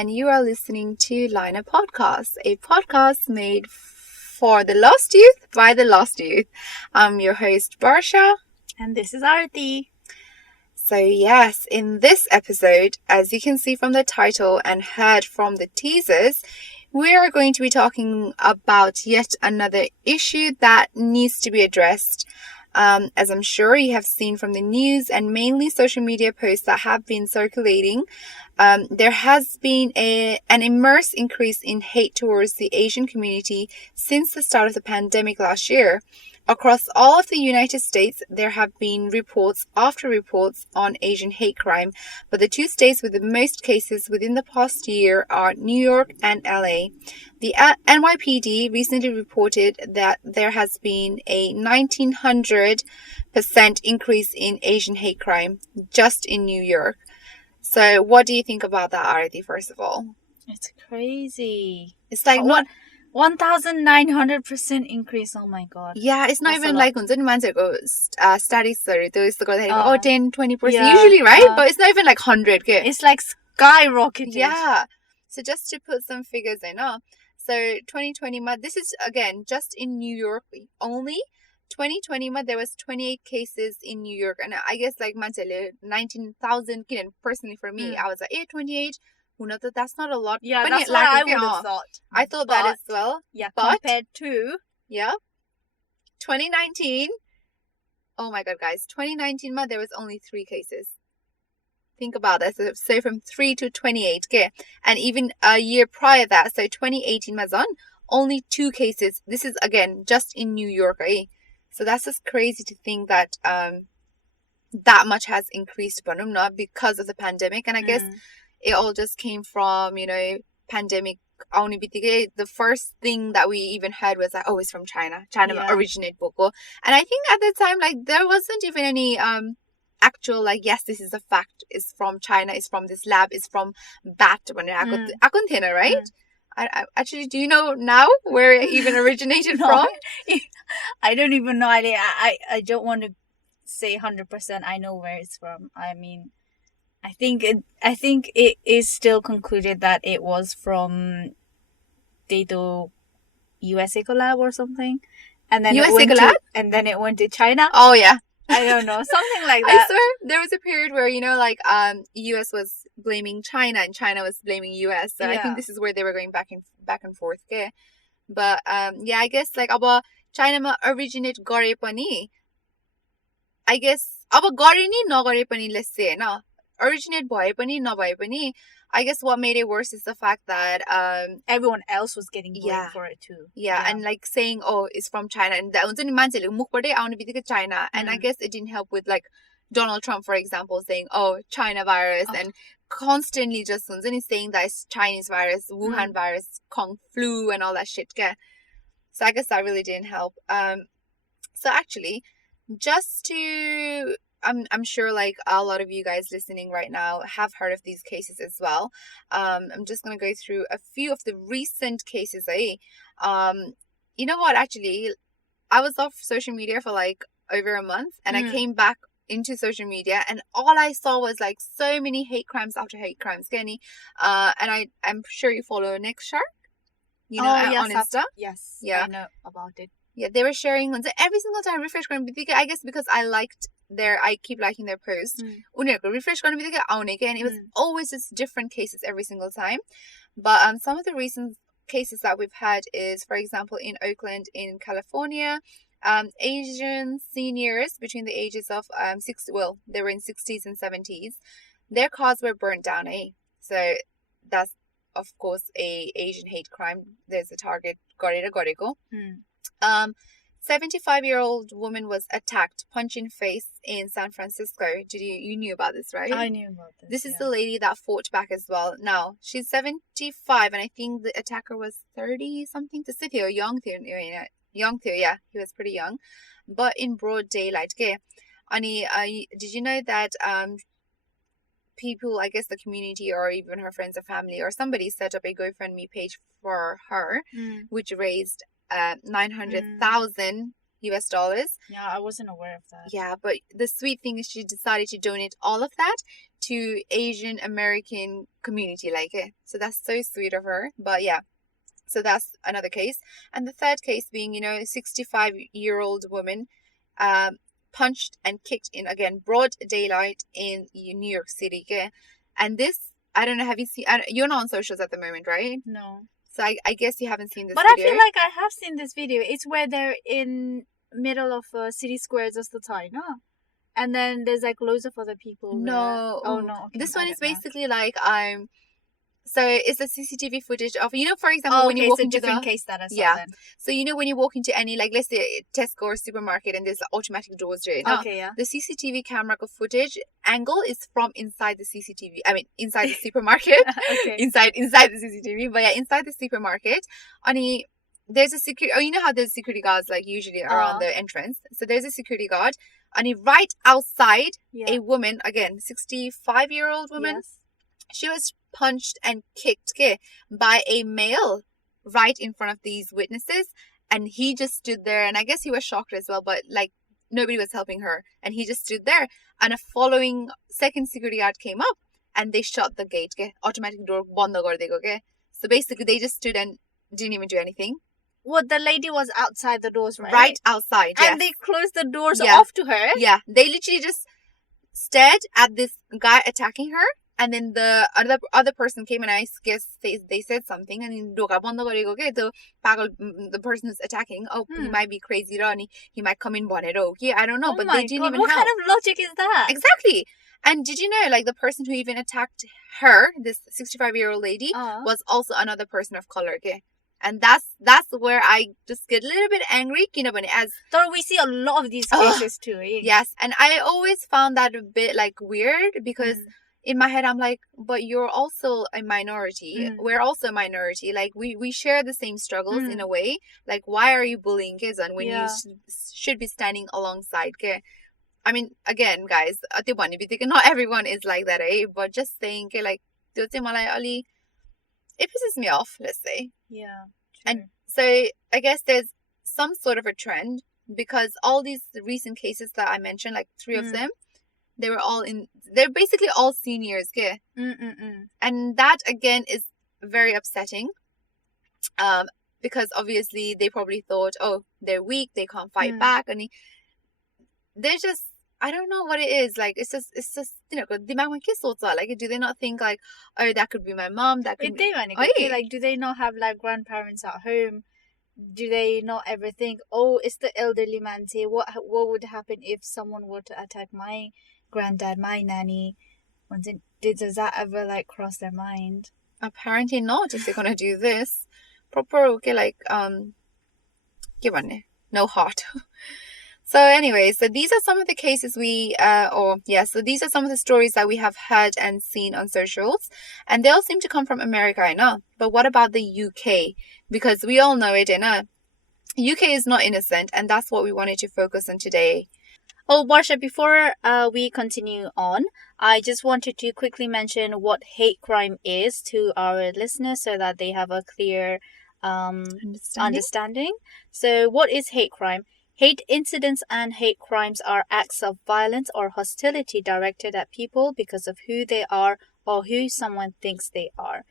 and you are listening to LYINA Podcast, a podcast made for the lost youth by the lost youth. I'm your host, Barsha. And this is Arati. So yes, in this episode, as you can see from the title and heard from the teasers, we are going to be talking about yet another issue that needs to be addressed. As I'm sure you have seen from the news and mainly social media posts that have been circulating, there has been an immense increase in hate towards the Asian community since the start of the pandemic last year. Across all of the United States, there have been reports after reports on Asian hate crime, but the two states with the most cases within the past year are New York and LA. The NYPD recently reported that there has been a 1900% increase in Asian hate crime just in New York. So what do you think about that, Arati, first of all? It's crazy. It's like not... 1900% increase. Oh my god. Yeah, it's not That's even like studies 10-20%, Yeah. usually, right? But it's not even like 100. Okay? It's like skyrocketed. Yeah. So just to put some figures in, so 2020, this is again just in New York only. 2020, there was 28 cases in New York, and I guess like 19,000. Personally for me, I was like, 28. That's not a lot. Yeah, But that's like, what I would have thought. I thought that as well. Yeah, but compared to 2019. Oh my god, guys! 2019, there was only 3 cases. Think about that. So from 3 to 28, okay, and even a year prior that, so 2018, only 2 cases. This is again just in New York, eh? So that's just crazy to think that that much has increased, because of the pandemic, and I guess it all just came from pandemic. The first thing that we even heard was like, it's from China. China originate boko. And I think at the time, like, there wasn't even any actual, like, yes, this is a fact. It's from China. It's from this lab. It's from bat. Right? I actually, do you know now where it even originated from? I don't even know. I don't want to say 100% I know where it's from. I mean, I think it is still concluded that it was from Dato USA collab or something, and then it went to China. Oh yeah, I don't know, something like that. I swear there was a period where US was blaming China and China was blaming US. So I think this is where they were going back and forth. Okay, but I guess like about China ma originate gore pani. I guess about gore ni no gore pani, let's say na. Originate bhaye pani nabhaye pani, I guess what made it worse is the fact that everyone else was getting blamed for it too. Yeah, and like saying, it's from China, and that was China, and I guess it didn't help with like Donald Trump, for example, saying, China virus, and constantly just saying that it's Chinese virus, Wuhan virus, Kong flu, and all that shit. So I guess that really didn't help. So actually, just to... I'm sure like a lot of you guys listening right now have heard of these cases as well. I'm just going to go through a few of the recent cases. You know what, actually, I was off social media for like over a month, and I came back into social media, and all I saw was like so many hate crimes after hate crimes, Kenny. And I'm sure you follow Next Shark, on Insta. Yes, yeah, I know about it. Yeah, they were sharing every single time. Refresh, I guess because I keep liking their posts. Refresh and it was always just different cases every single time. But some of the recent cases that we've had is, for example, in Oakland in California, Asian seniors between the ages of they were in 60s and 70s, their cars were burnt down. So that's of course a Asian hate crime. There's a target. 75-year-old woman was attacked, punch in face in San Francisco. You knew about this, right? I knew about this. This is the lady that fought back as well. Now, she's 75, and I think the attacker was 30 something. To sit here, young Theo, yeah, he was pretty young, but in broad daylight. Okay, did you know that people, I guess the community or even her friends or family or somebody set up a GoFundMe page for her, which raised $900,000 US dollars. Yeah, I wasn't aware of that. Yeah, but the sweet thing is she decided to donate all of that to Asian American community, like it. So that's so sweet of her. But yeah, so that's another case. And the third case being, 65-year-old woman punched and kicked in, again, broad daylight in New York City. Okay? And this, I don't know, have you seen, you're not on socials at the moment, right? No. So I guess you haven't seen this But video. I feel like I have seen this video. It's where they're in middle of city squares as the time, no? And then there's like loads of other people there. No. Oh no. Okay, this one is basically like so it's a CCTV footage of, for example, Oh, when okay, you walk it's a into different the case that I saw yeah. then. So when you walk into any, like, let's say Tesco or supermarket and there's automatic doors there. Okay, yeah. The CCTV camera footage angle is from inside the CCTV. I mean, inside the supermarket. Okay. Inside the CCTV, but yeah, inside the supermarket. There's a security. Oh, you know how there's security guards like usually around the entrance. So there's a security guard, and right outside, Yeah. a woman, again, 65-year-old woman. Yes. She was punched and kicked by a male right in front of these witnesses, and he just stood there, and I guess he was shocked as well, but like nobody was helping her, and he just stood there, and a following second security guard came up and they shut the gate. Automatic door banda kar deko. So basically they just stood and didn't even do anything. What, the lady was outside the doors, right? Right outside, yes. And they closed the doors Yeah. off to her? Yeah, they literally just stared at this guy attacking her, and then the other person came, and I guess they said something, and then the person who's attacking, he might be crazy, he might come in bonero. I don't know, Oh but my they didn't God, even what help. kind of logic is that? Exactly. And did you know, like, the person who even attacked her, this 65-year-old lady, was also another person of color, And that's where I just get a little bit angry, as So we see a lot of these cases too, eh? yes, and I always found that a bit like weird, because in my head I'm like, but you're also a minority. We're also a minority. Like, we share the same struggles in a way. Like, why are you bullying kids and when you should be standing alongside? I mean, again, guys, not everyone is like that, eh? But just saying, like, it pisses me off, let's say. Yeah. True. And so I guess there's some sort of a trend, because all these recent cases that I mentioned, like 3 of them, they're basically all seniors, and that again is very upsetting, because obviously they probably thought, they're weak, they can't fight back, and they're just, I don't know what it is. Like, it's just like, do they not think like, that could be my mom, that could be like, do they not have like grandparents at home? Do they not ever think, it's the elderly man, say, what would happen if someone were to attack my granddad, my nanny? Does that ever like cross their mind? Apparently not, if they're gonna do this proper, no heart. So anyway, so these are some of the cases so these are some of the stories that we have heard and seen on socials, and they all seem to come from America, I know. But what about the UK? Because we all know it, UK is not innocent, and that's what we wanted to focus on today. Oh, Barsha, before we continue on, I just wanted to quickly mention what hate crime is to our listeners so that they have a clear understanding. So what is hate crime? Hate incidents and hate crimes are acts of violence or hostility directed at people because of who they are or who someone thinks they are.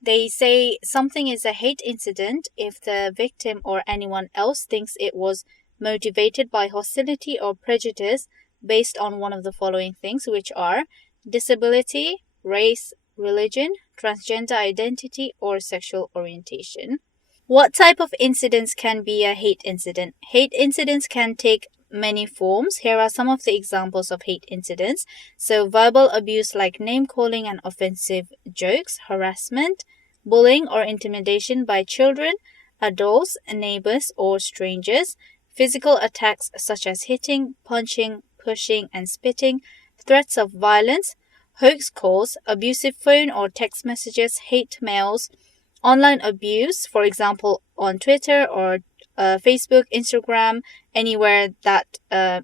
They say something is a hate incident if the victim or anyone else thinks it was motivated by hostility or prejudice based on one of the following things, which are disability, race, religion, transgender identity, or sexual orientation. What type of incidents can be a hate incident? Hate incidents can take many forms. Here are some of the examples of hate incidents. So verbal abuse like name-calling and offensive jokes, harassment, bullying or intimidation by children, adults, neighbors, or strangers, physical attacks such as hitting, punching, pushing, and spitting, threats of violence, hoax calls, abusive phone or text messages, hate mails, online abuse, for example, on Twitter or Facebook, Instagram, anywhere that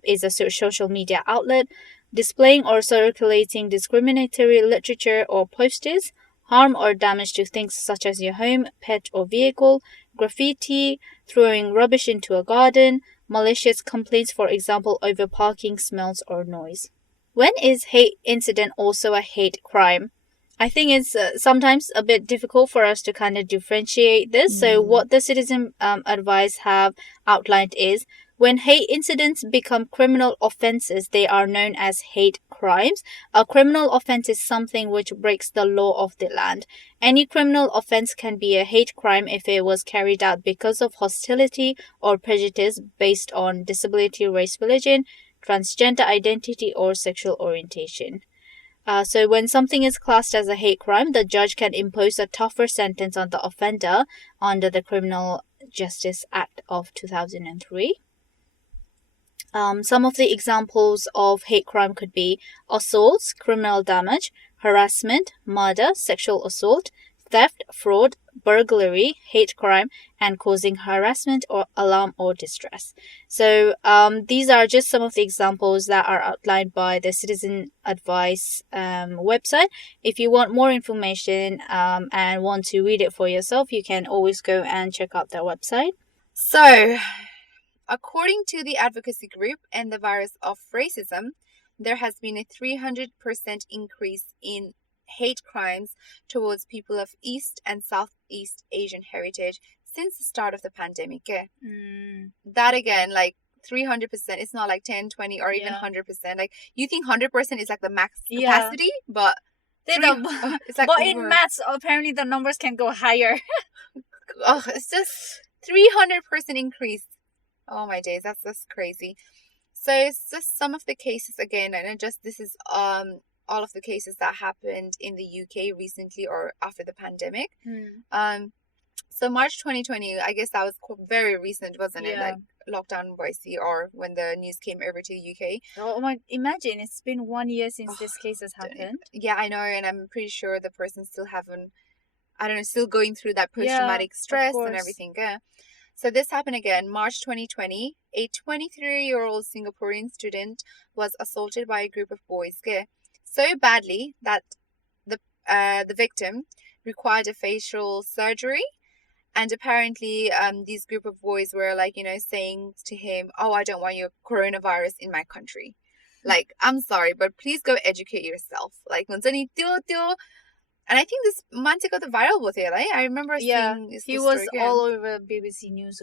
is a social media outlet, displaying or circulating discriminatory literature or posters, harm or damage to things such as your home, pet, or vehicle, graffiti, throwing rubbish into a garden, malicious complaints, for example, over parking, smells, or noise. When is hate incident also a hate crime? I think it's sometimes a bit difficult for us to kind of differentiate this. So what the citizen advice have outlined is, when hate incidents become criminal offenses, they are known as hate crimes. A criminal offense is something which breaks the law of the land. Any criminal offense can be a hate crime if it was carried out because of hostility or prejudice based on disability, race, religion, transgender identity, or sexual orientation. So when something is classed as a hate crime, the judge can impose a tougher sentence on the offender under the Criminal Justice Act of 2003. Some of the examples of hate crime could be assaults, criminal damage, harassment, murder, sexual assault, theft, fraud, burglary, hate crime, and causing harassment or alarm or distress. So these are just some of the examples that are outlined by the Citizen Advice website. If you want more information and want to read it for yourself, you can always go and check out their website. So, according to the advocacy group and the virus of racism, there has been a 300% increase in hate crimes towards people of East and Southeast Asian heritage since the start of the pandemic. That again, like 300%, it's not like 10, 20, or even 100%. Like, you think 100% is like the max capacity, but it's like, but in maths, apparently the numbers can go higher. It's just 300% increase. Oh my days, that's crazy. So it's just some of the cases again, and this is all of the cases that happened in the UK recently or after the pandemic. So March 2020, I guess that was very recent, wasn't it? Like lockdown in Boise, or when the news came over to the UK. Oh my! Imagine, it's been 1 year since this case has happened. Yeah, I know, and I'm pretty sure the person still still going through that post-traumatic stress and everything. So this happened again, March 2020. A 23-year-old Singaporean student was assaulted by a group of boys so badly that the victim required a facial surgery. And apparently these group of boys were saying to him, "Oh, I don't want your coronavirus in my country. Like, I'm sorry, but please go educate yourself." Like, and I think this man got the viral with it, right? I remember seeing he was all over BBC News.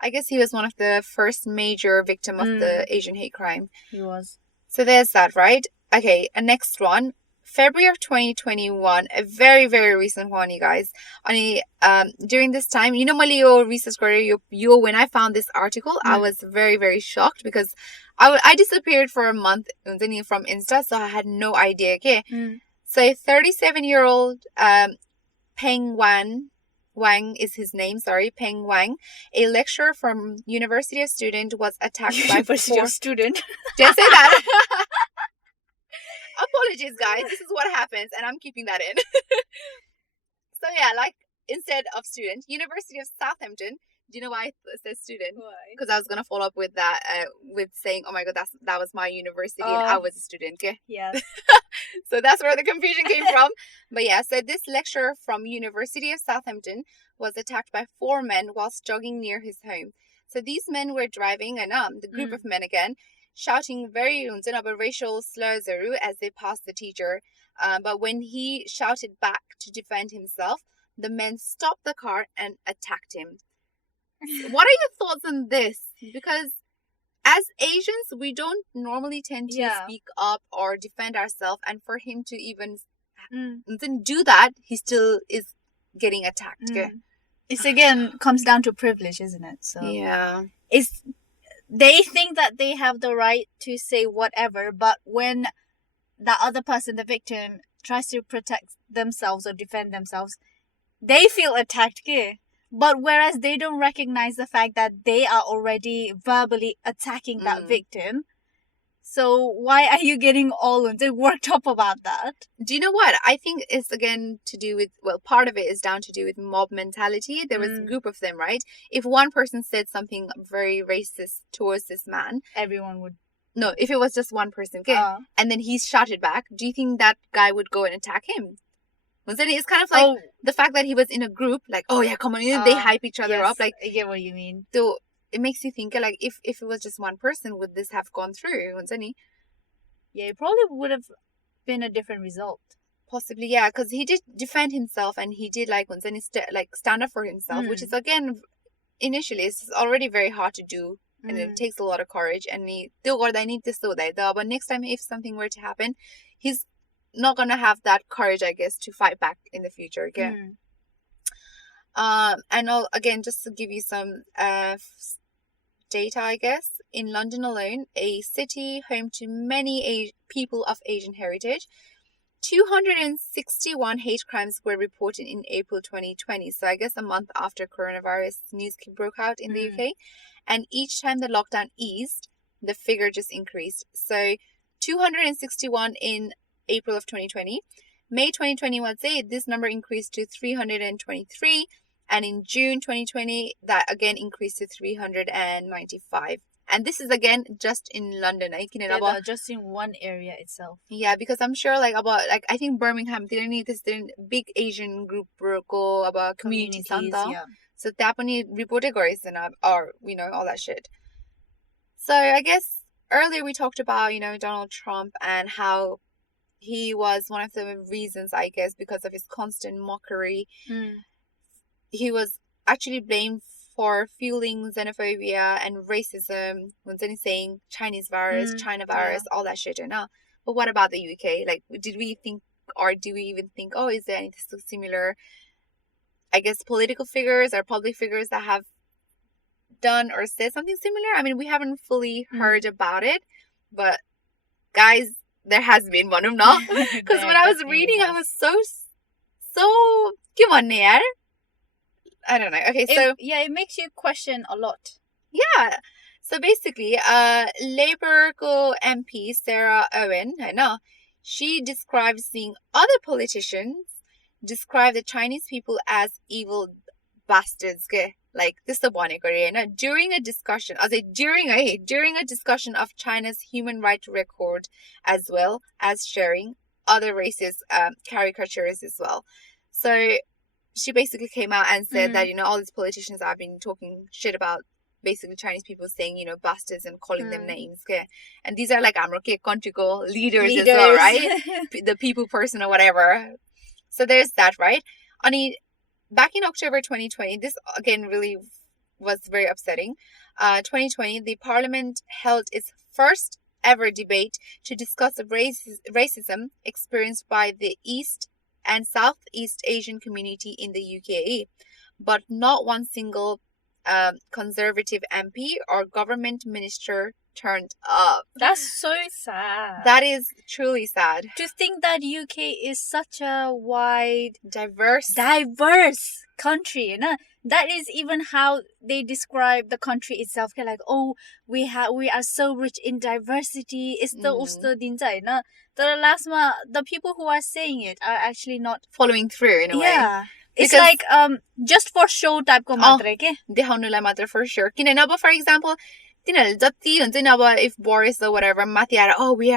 I guess he was one of the first major victim of the Asian hate crime. He was. So there's that, right? Okay, and next one. February of 2021, a very, very recent one, you guys. During this time, Malio research career, when I found this article, I was very, very shocked because I disappeared for a month from Insta, so I had no idea. Okay? So 37-year-old Peng Wang is his name, Peng Wang, a lecturer from University of Student, was attacked by University of Student. Just say that. Apologies, guys. This is what happens, and I'm keeping that in. So instead of student, University of Southampton. Do you know why it says student? Why? Because I was gonna follow up with that, with saying, "Oh my God, that was my university, and I was a student." Okay. Yeah. So that's where the confusion came from. But so this lecturer from University of Southampton was attacked by 4 men whilst jogging near his home. So these men were driving, and the group of men again, shouting very racial slurs as they passed the teacher. But when he shouted back to defend himself, the men stopped the car and attacked him. What are your thoughts on this? Because as Asians, we don't normally tend to speak up or defend ourselves, and for him to even do that, he still is getting attacked. It's again comes down to privilege, isn't it? So they think that they have the right to say whatever, but when the other person, the victim, tries to protect themselves or defend themselves, they feel attacked. But whereas they don't recognize the fact that they are already verbally attacking that victim. So why are you getting all worked up about that? Do you know what? I think it's again to do with, part of it is down to do with mob mentality. There was a group of them, right? If one person said something very racist towards this man, everyone would. No, if it was just one person, and then he shouted back, do you think that guy would go and attack him? It's kind of like the fact that he was in a group, like, "Oh yeah, come on," they hype each other up. Like, I get what you mean. So it makes you think like if it was just one person, would this have gone through? Yeah, it probably would have been a different result. Possibly, yeah, because he did defend himself and he did like stand up for himself, which is again initially it's already very hard to do and it takes a lot of courage. And but next time if something were to happen, he's not gonna have that courage, I guess, to fight back in the future. Okay. And again, just to give you some data, I guess, in London alone, a city home to many people of Asian heritage, 261 hate crimes were reported in April 2020. So I guess a month after coronavirus news broke out in the UK. And each time the lockdown eased, the figure just increased. So 261 in April of 2020. May 2021, this number increased to 323. And in June 2020, that again increased to 395. And this is again just in London. Just in one area itself. Yeah, because I'm sure I think Birmingham, they need this big Asian group go about communities. Yeah. So that one reported or all that shit. So I guess earlier we talked about, Donald Trump and how he was one of the reasons, I guess, because of his constant mockery. He was actually blamed for fueling xenophobia and racism when saying Chinese virus, China virus, all that shit. But what about the UK? Like, did we think, or do we even think, oh, is there anything so similar? I guess political figures or public figures that have done or said something similar. I mean, we haven't fully heard about it, but guys, there has been one of not. Because when I was reading, I was so come on, yaar. I don't know. Okay, so it makes you question a lot. Yeah. So basically, Labour MP Sarah Owen, she describes seeing other politicians describe the Chinese people as evil bastards. Like this is one during a discussion, during a discussion of China's human rights record, as well as sharing other racist caricatures as well. So she basically came out and said that, all these politicians have been talking shit about basically Chinese people, saying, bastards and calling them names. Okay? And these are like country leaders as well, right? The people person or whatever. So there's that, right? Back in October 2020, this again really was very upsetting. 2020, the parliament held its first ever debate to discuss the racism experienced by the East and Southeast Asian community in the UK, but not one single Conservative MP or government minister turned up. That's so sad. That is truly sad. To think that UK is such a wide, diverse country, that is even how they describe the country itself. Like, oh, we are so rich in diversity. It's the the last the people who are saying it are actually not following through in a way. Yeah. It's like just for show type ko matra ke. Dehaunula matra for sure. But for example, if Boris or whatever,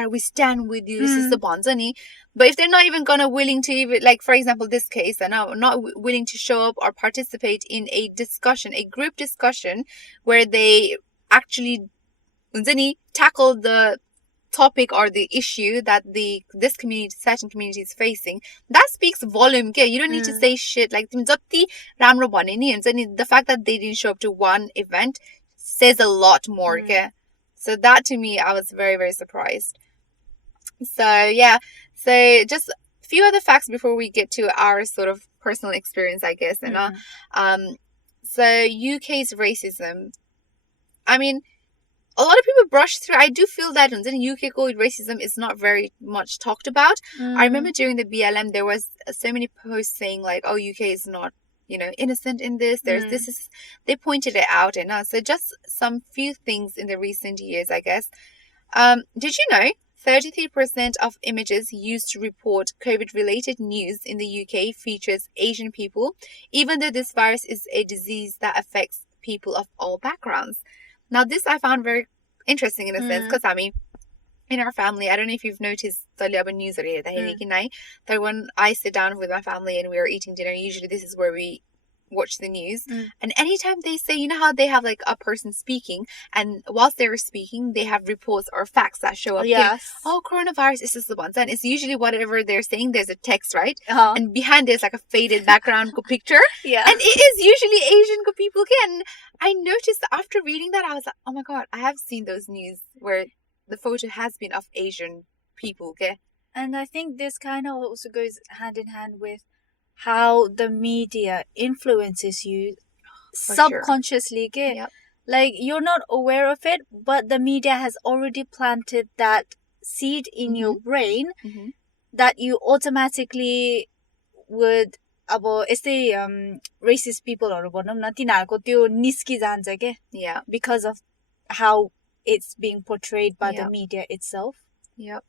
we stand with you, this is the bonzani. But if they're not even gonna willing to even, like for example this case, they're not willing to show up or participate in a group discussion where they actually tackle the topic or the issue that certain community is facing, that speaks volume. You don't need to say shit like the fact that they didn't show up to one event says a lot more. So that to me, I was very, very surprised. So yeah, so just a few other facts before we get to our sort of personal experience, I guess. So UK's racism, I mean, a lot of people brush through. I do feel that in UK racism is not very much talked about. I remember during the BLM there was so many posts saying like, oh, UK is not innocent in this. They pointed it out. So just some few things in the recent years, I guess. Did you know 33% of images used to report COVID-related news in the UK features Asian people, even though this virus is a disease that affects people of all backgrounds? Now, this I found very interesting in a sense, because I mean, in our family, I don't know if you've noticed news that when I sit down with my family and we are eating dinner, usually this is where we watch the news, and anytime they say, you know how they have like a person speaking, and whilst they're speaking they have reports or facts that show up. Yes. Oh, coronavirus, this is the one, and it's usually whatever they're saying, there's a text, right? And behind there's like a faded background picture. Yeah. And it is usually Asian people. And I noticed that after reading that, I was like, oh my god, I have seen those news where the photo has been of Asian people. And I think this kind of also goes hand in hand with how the media influences you subconsciously. Sure. Yep. Like, you're not aware of it, but the media has already planted that seed in your brain that you automatically would racist people or Yeah. because of how it's being portrayed by the media itself. Yep,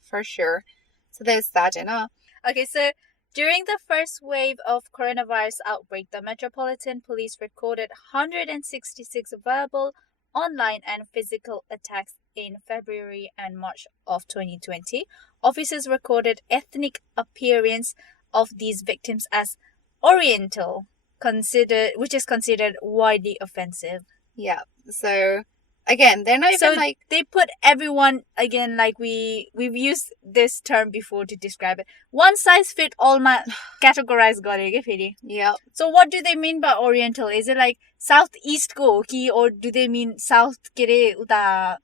for sure. So there's that, you know. Okay, so during the first wave of coronavirus outbreak, the Metropolitan Police recorded 166 verbal, online and physical attacks in February and March of 2020. Officers recorded ethnic appearance of these victims as Oriental, which is considered widely offensive. Yeah, so again, they're not even like... they put everyone, again, like we've used this term before to describe it. One size fit all categorized garege feri. Yeah. So what do they mean by Oriental? Is it like southeast ko ki, or do they mean south kere uta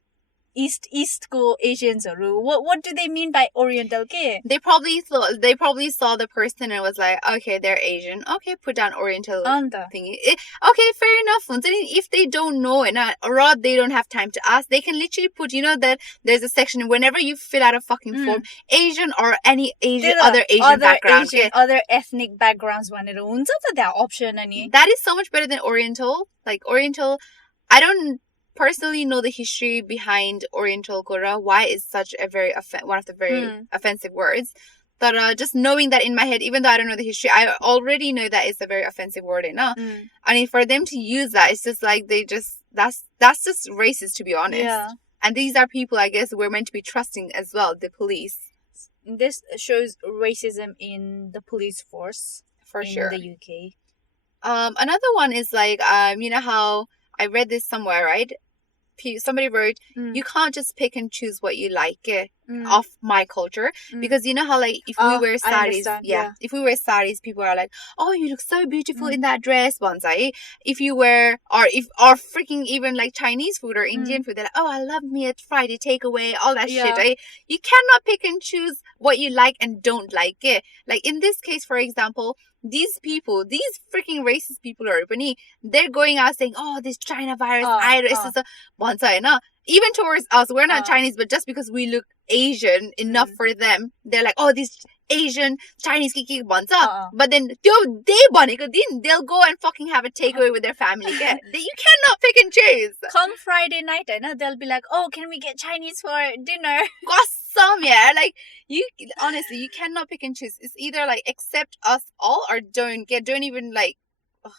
east ko Asians, or what do they mean by Oriental ke? They probably saw the person and was like, okay, they're Asian. Okay, put down Oriental thingy. Okay, fair enough. If they don't know it, or they don't have time to ask, they can literally put, you know, that there's a section whenever you fill out a fucking form, Asian or any other Asian background. Other ethnic backgrounds, one that option. That is so much better than Oriental. Like Oriental, I don't personally know the history behind Oriental Kora, why is such a very one of the very offensive words. But just knowing that in my head, even though I don't know the history, I already know that it's a very offensive word. And for them to use that, it's just like that's just racist, to be honest. Yeah. And these are people, I guess, we're meant to be trusting as well, the police. This shows racism in the police force for sure in the UK. Another one is like, you know how I read this somewhere, right? Somebody wrote, you can't just pick and choose what you like of my culture, because you know how like if we wear saris, if we wear saris, people are like, oh, you look so beautiful in that dress. If you wear, or freaking even like Chinese food or Indian food, they're like, oh, I love me a Friday takeaway, all that shit. Right? You cannot pick and choose what you like and don't like it. Like in this case, for example, these people, these freaking racist people are they're going out saying, oh, this China virus, even towards us, we're not Chinese, but just because we look Asian enough for them, they're like, oh, these Asian Chinese but then they'll go and fucking have a takeaway with their family. You cannot pick and choose. Come Friday night, they'll be like, oh, can we get Chinese for dinner? Like you honestly, you cannot pick and choose. It's either like accept us all or don't even like. Ugh.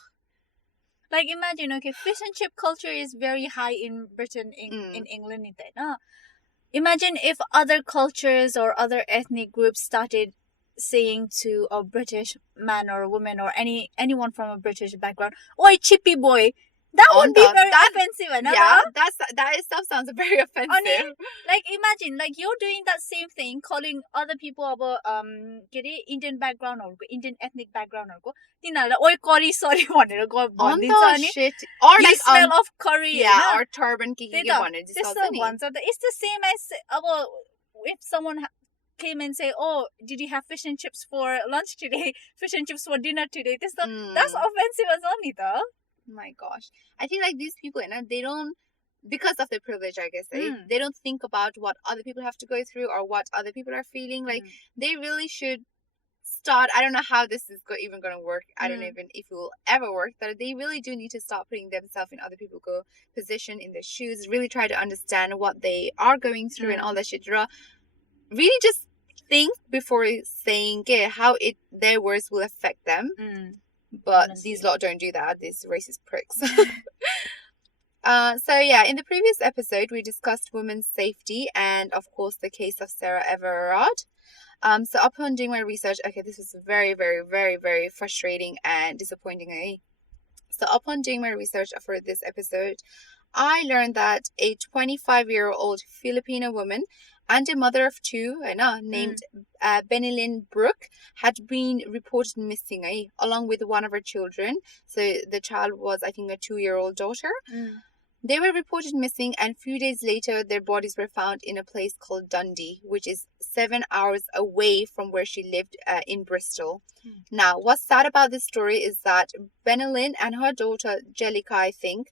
Like imagine, okay, fish and chip culture is very high in Britain, in England. Imagine if other cultures or other ethnic groups started saying to a British man or woman or anyone from a British background, "Oi, chippy boy." That would be very offensive, yeah, that itself sounds very offensive. Like imagine, like you're doing that same thing, calling other people about Indian background or Indian ethnic background or oi curry sorry shit, or you like smell of curry, or turban it's the same as if someone came and say, oh, did you have fish and chips for lunch today? Fish and chips for dinner today? That's offensive as well, though. My gosh, I think like these people, they don't, because of their privilege, I guess, they don't think about what other people have to go through or what other people are feeling. Like they really should start. I don't know how this is even going to work. I don't even if it will ever work. But they really do need to start putting themselves in other people's position, in their shoes. Really try to understand what they are going through and all that shit. Really just think before saying how their words will affect them. But honestly, these lot don't do that, these racist pricks. So yeah, in the previous episode we discussed women's safety and of course the case of Sarah Everard. So upon doing my research, okay, this was very, very, very, very frustrating and disappointing. So upon doing my research for this episode, I learned that a 25-year-old Filipino woman and a mother of two, named Benilyn Brooke, had been reported missing, along with one of her children. So the child was, I think, a 2-year-old daughter. They were reported missing, and a few days later, their bodies were found in a place called Dundee, which is 7 hours away from where she lived in Bristol. Now, what's sad about this story is that Benilyn and her daughter, Jellica, I think,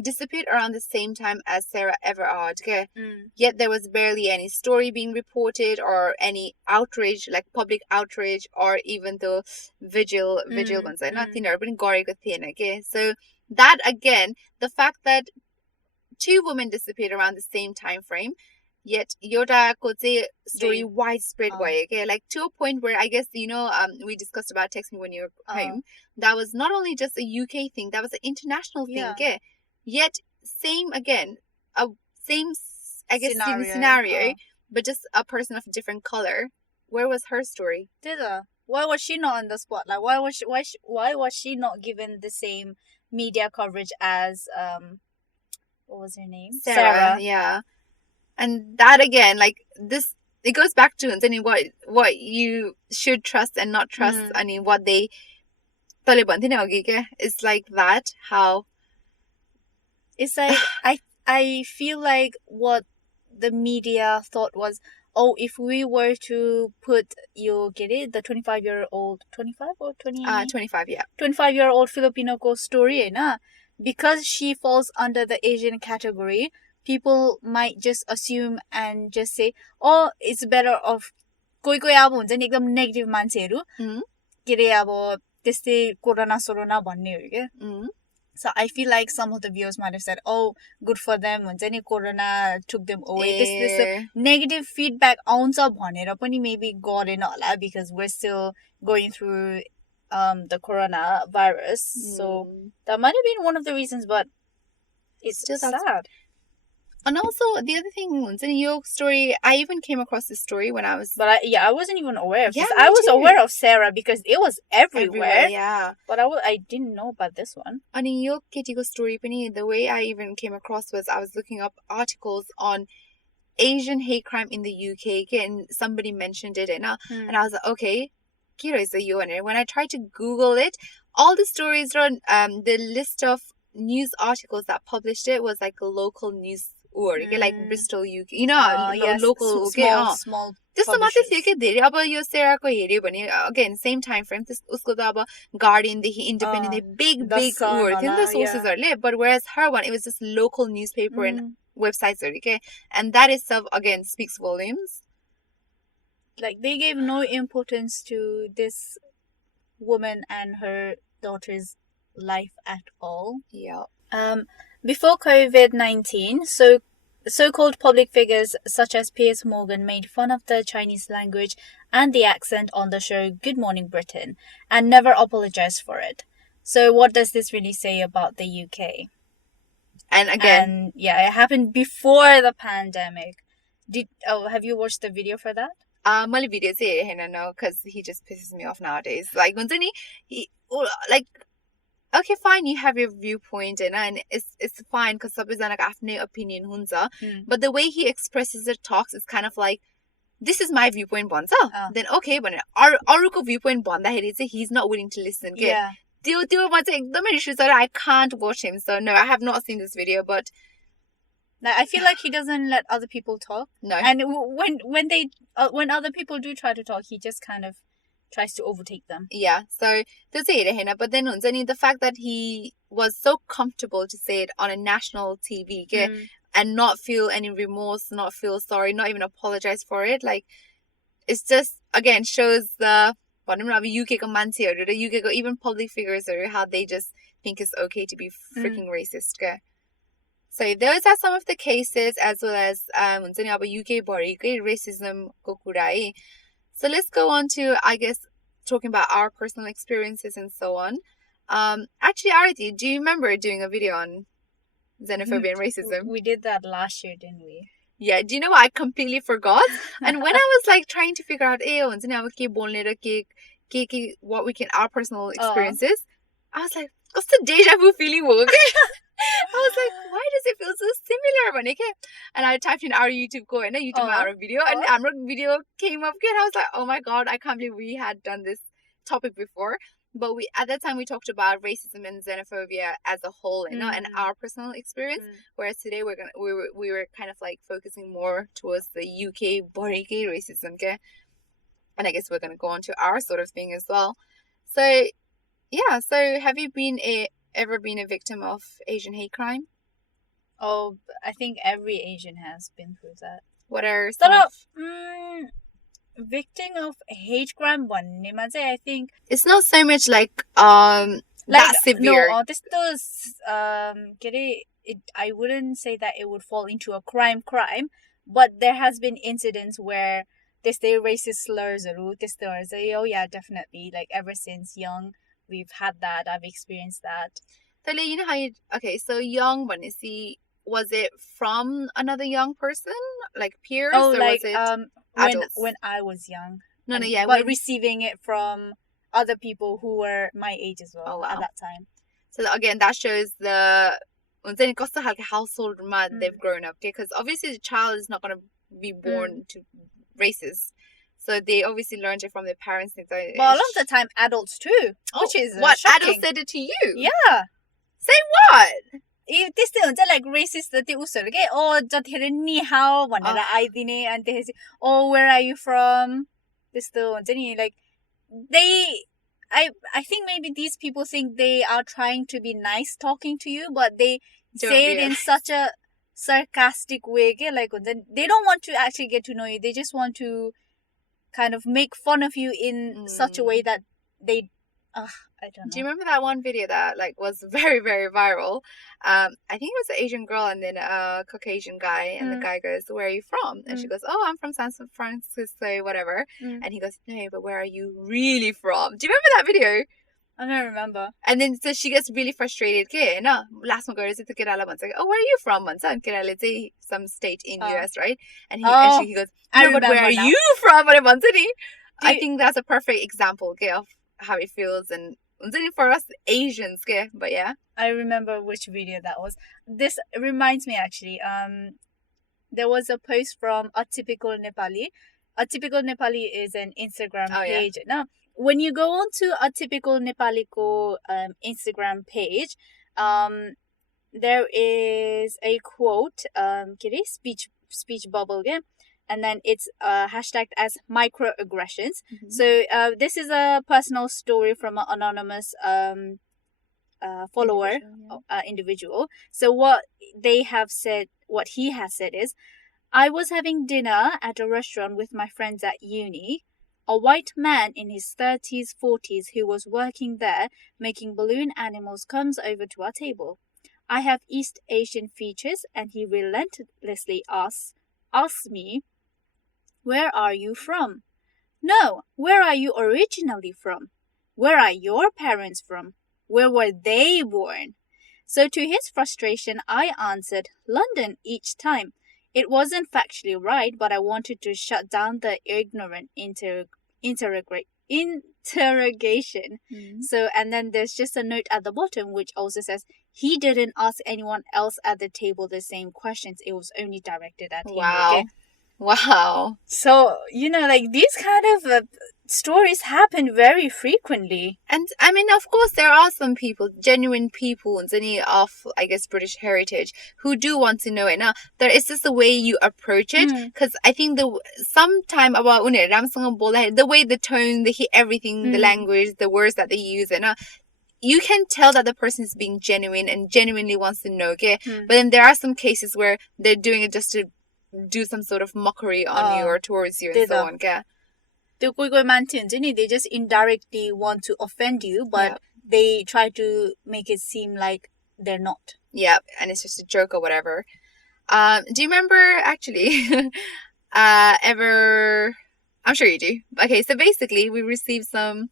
disappeared around the same time as Sarah Everard. Okay? Yet there was barely any story being reported or any outrage, like public outrage, or even the vigil ones. Nothing. Okay? So that again, the fact that two women disappeared around the same time frame, yet Yoda could say story widespread way, okay, like to a point where I guess we discussed about text me when you're home. That was not only just a UK thing, that was an international thing, okay. Yet same again, same I guess scenario, but just a person of different color. Where was her story? Why was she not on the spotlight? Why was she not given the same media coverage as what was her name? Sarah. Yeah. And that again, like this, it goes back to what you should trust and not trust. I mean, what they it's like that. How it's like I feel like what the media thought was, oh, if we were to put the 25-year-old 25 or 20 25, yeah, 25-year-old Filipino ghost story, na, because she falls under the Asian category, people might just assume and just say, oh, it's better of कोही अब हुन्छ नि एकदम negative मान्छेहरू के रे अब त्यस्तै कोरोना सोरोना भन्ने हो क्या. So I feel like some of the viewers might have said, oh, good for them, हुन्छ नि corona took them away. This negative feedback आउँछ भनेर पनि maybe गरेन होला, because we're still going through the coronavirus. So that might have been one of the reasons, but it's still sad. And also, the other thing, in your story, I even came across this story when I was... But I wasn't even aware of this. I was aware of Sarah because it was everywhere. Yeah. But I didn't know about this one. And in your Ketiko story, the way I even came across was I was looking up articles on Asian hate crime in the UK. Again, somebody mentioned it, and I was like, okay, Kira is the UN. When I tried to Google it, all the stories on the list of news articles that published it was like a local news like Bristol UK, local small त्यस्तो मात्रै थियो के धेरै. अब यो सेराको हेर्यो भने again same time frame उसको त अब गार्डियनदेखि इन्डिपेन्डेन्ट big थियो नि त सोर्सेसहरूले, but whereas her one, it was just local newspaper and websitesहरू के, and that itself again speaks volumes. Like they gave no importance to this woman and her daughter's life at all. Yeah. Before COVID-19, so-called public figures such as Piers Morgan made fun of the Chinese language and the accent on the show Good Morning Britain and never apologized for it. So what does this really say about the UK? And again... it happened before the pandemic. Have you watched the video for that? मैले video चाहिँ हेर्न no, because he just pisses me off nowadays. Like, हुन्छ नि, like... Okay, fine, you have your viewpoint and it's fine because सबैजनाको आफ्नै opinion हुन्छ. But the way he expresses it, talks, is kind of like, this is my viewpoint भन्छ. Then okay, भनेर अरूको viewpoint भन्दाखेरि चाहिँ he's not willing to listen. Yeah. त्योमा चाहिँ एकदमै रिस उठ्छ. I can't watch him. So no, I have not seen this video, but I feel like he doesn't let other people talk. No. And when other people do try to talk, he just kind of tries to overtake them. Yeah, so त्यो चाहिँ हेरेँ हैन, but then हुन्छ नि, the fact that he was so comfortable to say it on a national TV and not feel any remorse, not feel sorry, not even apologize for it, like it's just again shows the भनौँ न अब UK को मान्छेहरु र UK को even public figures how they just think it's okay to be freaking racist. So those are some of the cases, as well as हुन्छ नि अब UK भरिकै racism को कुरा है. So let's go on to, I guess, talking about our personal experiences and so on. Actually, Arati, do you remember doing a video on xenophobia and racism? We did that last year, didn't we? Yeah, do you know what? I completely forgot. And when I was like trying to figure out what we can, our personal experiences, I was like, what's the deja vu feeling? I was like, why does it feel so similar? And I typed in our YouTube our video, and our video came up again. I was like, oh my god, I can't believe we had done this topic before. But we at that time we talked about racism and xenophobia as a whole, and our personal experience. Whereas today we were kind of like focusing more towards the UK Boriki racism, okay? And I guess we're gonna go on to our sort of thing as well. So yeah, so have you ever been a victim of Asian hate crime? Oh, I think every Asian has been through that. What are some victim of hate crime one? I think it's not so much like that severe. No, this does I wouldn't say that it would fall into a crime, but there has been incidents where they say racist slurs or oh yeah, definitely. Like ever since young, we've had that. I've experienced that. So you know how so young one is was it from another young person, like peers, or was it adults? When I was young. But receiving it from other people who were my age as well at that time. So again, that shows the household they've grown up, because obviously the child is not going to be born to racist. So they obviously learned it from their parents. But a lot of the time, adults too, which is what shocking. Adults said it to you? Yeah. Say what? If this thing like racist that they used to ni hao and they say, oh, where are you from? This like I think maybe these people think they are trying to be nice talking to you, but they say it in such a sarcastic way. Like they don't want to actually get to know you. They just want to kind of make fun of you in such a way that they I don't know. Do you remember that one video that like was very, very viral? I think it was an Asian girl and then a Caucasian guy, and the guy goes, where are you from? And she goes, oh, I'm from San Francisco, whatever. And he goes, no, but where are you really from? Do you remember that video? I don't remember. And then so she gets really frustrated. Last one goes to Kerala once. Like, oh, where are you from? Once Kerala, let's say some state in US, right? And he goes, no, but where are you from? I think that's a perfect example of how it feels, and for us Asians, but yeah. I remember which video that was. This reminds me actually, there was a post from A Typical Nepali. A Typical Nepali is an Instagram page. Yeah. Now, when you go on to A Typical Nepali ko Instagram page, there is a quote, speech bubble game. And then it's hashtagged as Microaggressions. So this is a personal story from an anonymous follower, individual. So what he has said is, I was having dinner at a restaurant with my friends at uni. A white man in his 30s, 40s who was working there making balloon animals comes over to our table. I have East Asian features, and he relentlessly asks me, where are you from? No, where are you originally from? Where are your parents from? Where were they born? So to his frustration, I answered London each time. It wasn't factually right, but I wanted to shut down the ignorant interrogation. So, and then there's just a note at the bottom which also says, he didn't ask anyone else at the table the same questions. It was only directed at him. Wow. Okay? Wow. So, like these kind of stories happen very frequently. And I mean, of course, there are some people, genuine people, of, I guess, British heritage, who do want to know it. Now, it's just the way you approach it. Because I think sometime about the way, the tone, everything, the language, the words that they use, you can tell that the person is being genuine and genuinely wants to know. Okay? But then there are some cases where they're doing it just to do some sort of mockery on you or towards you and so on. They just indirectly want to offend you, but they try to make it seem like they're not. Yeah, and it's just a joke or whatever. Do you remember actually ever? I'm sure you do. Okay, so basically we received some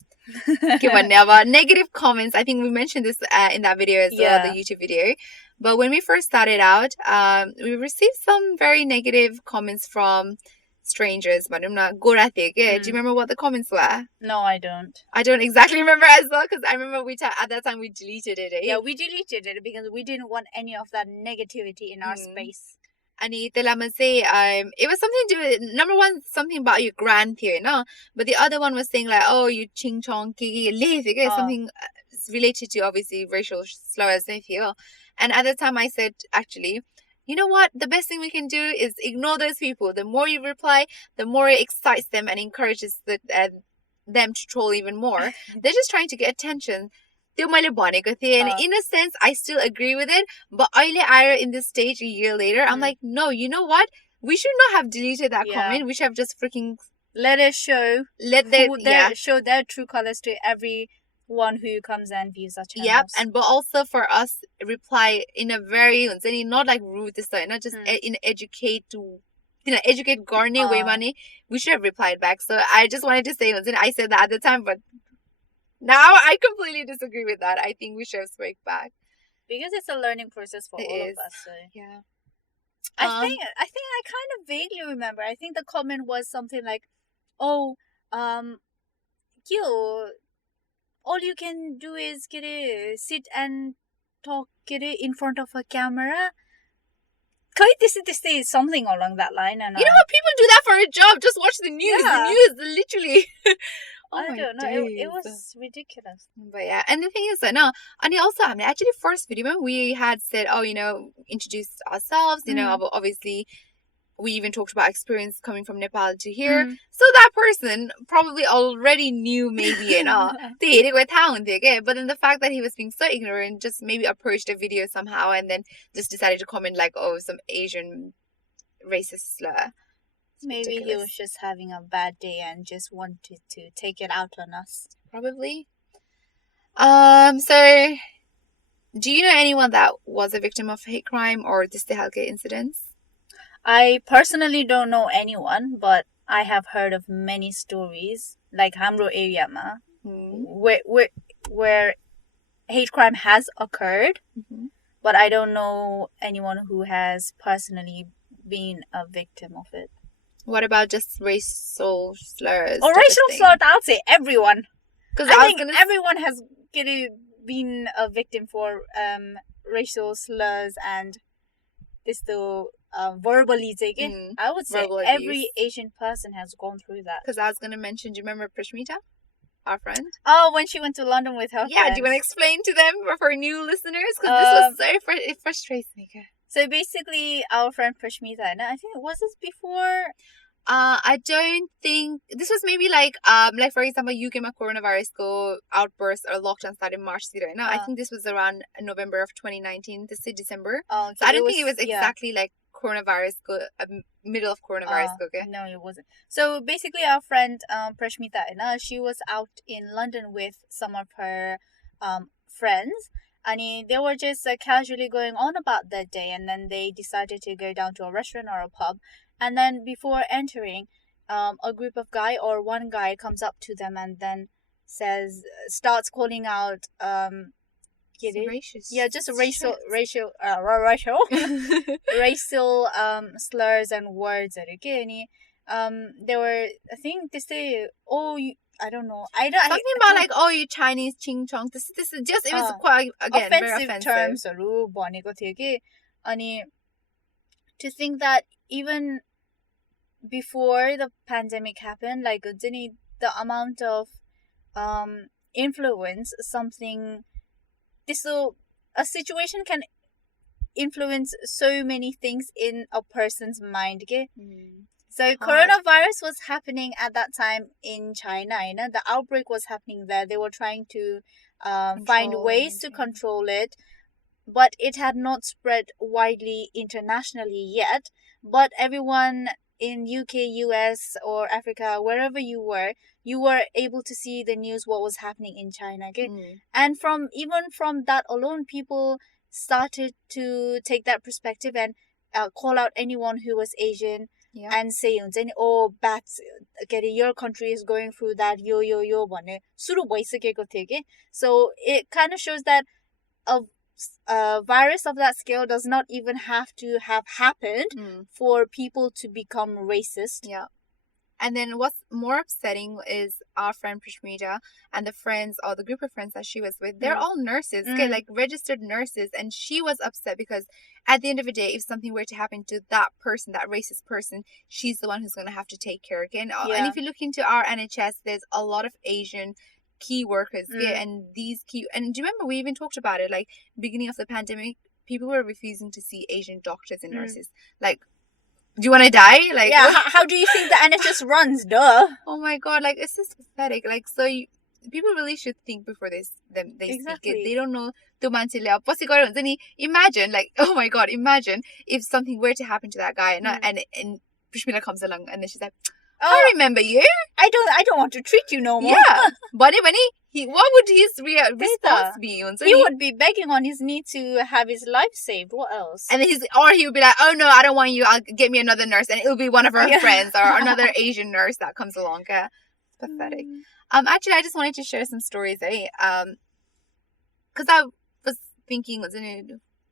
About negative comments. I think we mentioned this in that video as well, Yeah. the YouTube video. But when we first started out, we received some very negative comments from strangers. Do you remember what the comments were? No, I don't. I don't exactly remember as well, because I remember at that time we deleted it. Yeah, we deleted it because we didn't want any of that negativity in our space. And it was something to do with, number one, something about your grand theory, no? But the other one was saying like, oh, you ching chong something related to obviously racial slurs. And at the time I said, actually, you know what? The best thing we can do is ignore those people. The more you reply, the more it excites them and encourages them to troll even more. They're just trying to get attention. And in a sense, I still agree with it. But in this stage, a year later, I'm like, no, you know what? We should not have deleted that comment. We should have just freaking show their true colors to everyone who comes and views our channels. Yep, but also for us, reply in a very not like rude this time, not just in educate garne way money. We should have replied back. So I just wanted to say, I said that at the time, but now I completely disagree with that. I think we should have spoke back because it's a learning process for all of us. So. Yeah. I think I kind of vaguely remember. I think the comment was something like, "Oh, all you can do is sit and talk in front of a camera." This is something along that line. And you know what? People do that for a job. Just watch the news. Yeah. The news, literally. I don't know. It was ridiculous. But yeah, and the thing is that and also, actually, first video when we had said, introduced ourselves, obviously, we even talked about experience coming from Nepal to here. So that person probably already knew maybe, but then the fact that he was being so ignorant, just maybe approached a video somehow and then just decided to comment like, oh, some Asian racist slur. Maybe he was just having a bad day and just wanted to take it out on us. Probably. So, do you know anyone that was a victim of hate crime or Distihalke incidents? I personally don't know anyone, but I have heard of many stories, like Hamro area where hate crime has occurred, but I don't know anyone who has personally been a victim of it. What about just racial slurs? Or racial slurs, I would say everyone. Because I think everyone has been a victim for racial slurs and this verbally taken. I would say every Asian person has gone through that. Because I was going to mention, do you remember Prashmita? Our friend? Oh, when she went to London with her friends. Do you want to explain to them for new listeners? Because this was it frustrates me. So basically, our friend Prashmita, and I think, was this before? I don't think this was maybe like for example, UK coronavirus outburst or lockdown started in March. No, I think this was around November of 2019. This is December. Okay. So I don't think it was exactly like coronavirus middle of coronavirus. No, it wasn't. So basically, our friend Prashmita, she was out in London with some of her friends. And they were just casually going on about that day, and then they decided to go down to a restaurant or a pub. And then before entering, a group of one guy comes up to them and then starts calling out racist. Yeah, just racial slurs and words. They were, I think they say, I don't know. Something about like, oh, you Chinese ching chong. This is just, it was quite, again, very offensive terms. And to think that even before the pandemic happened, like the amount of influence a situation can influence so many things in a person's mind. So coronavirus was happening at that time in China. The outbreak was happening there. They were trying to find ways to control it, but it had not spread widely internationally yet. But everyone in UK, US, or Africa, wherever you were able to see the news what was happening in China. And from that alone, people started to take that perspective and call out anyone who was Asian. And say, oh, bats, के अरे your country is going through that yo भने सुरु भइसकेको थियो के. So it kind of shows that a virus of that scale does not even have to have happened for people to become racist. Yeah. And then what's more upsetting is our friend Prishmita and the friends, or the group of friends that she was with, they're all nurses, okay, like registered nurses. And she was upset because at the end of the day, if something were to happen to that person, that racist person, she's the one who's going to have to take care again. Yeah. And if you look into our NHS, there's a lot of Asian key workers, okay, and these key, and do you remember we even talked about it, like beginning of the pandemic, people were refusing to see Asian doctors and nurses. Like, do you want to die? Like, yeah, how do you think the NHS runs? Duh. Oh my god, like, it's just pathetic. Like, so people really should think before they Exactly. speak it. They don't know. Imagine, like, oh my god, imagine if something were to happen to that guy, and Prishmila comes along and then she's like, I remember you. I don't want to treat you no more. Yeah. But what would his response be? He would be begging on his knee to have his life saved. What else? And he would be like, oh no, I don't want you. I'll get me another nurse, and it'll be one of her friends or another Asian nurse that comes along. Yeah. Pathetic. Actually, I just wanted to share some stories. Because I was thinking,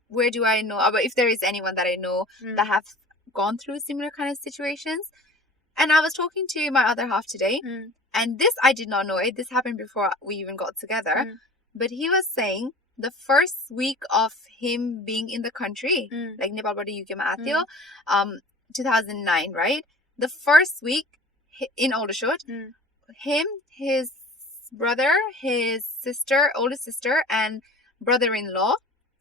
where do I know about if there is anyone that I know that have gone through similar kind of situations. And I was talking to my other half today, and this I did not know it. This happened before we even got together. But he was saying the first week of him being in the country, like Nepal UK ma athyo, 2009, right? The first week in Aldershot, him, his brother, his sister, oldest sister, and brother-in-law,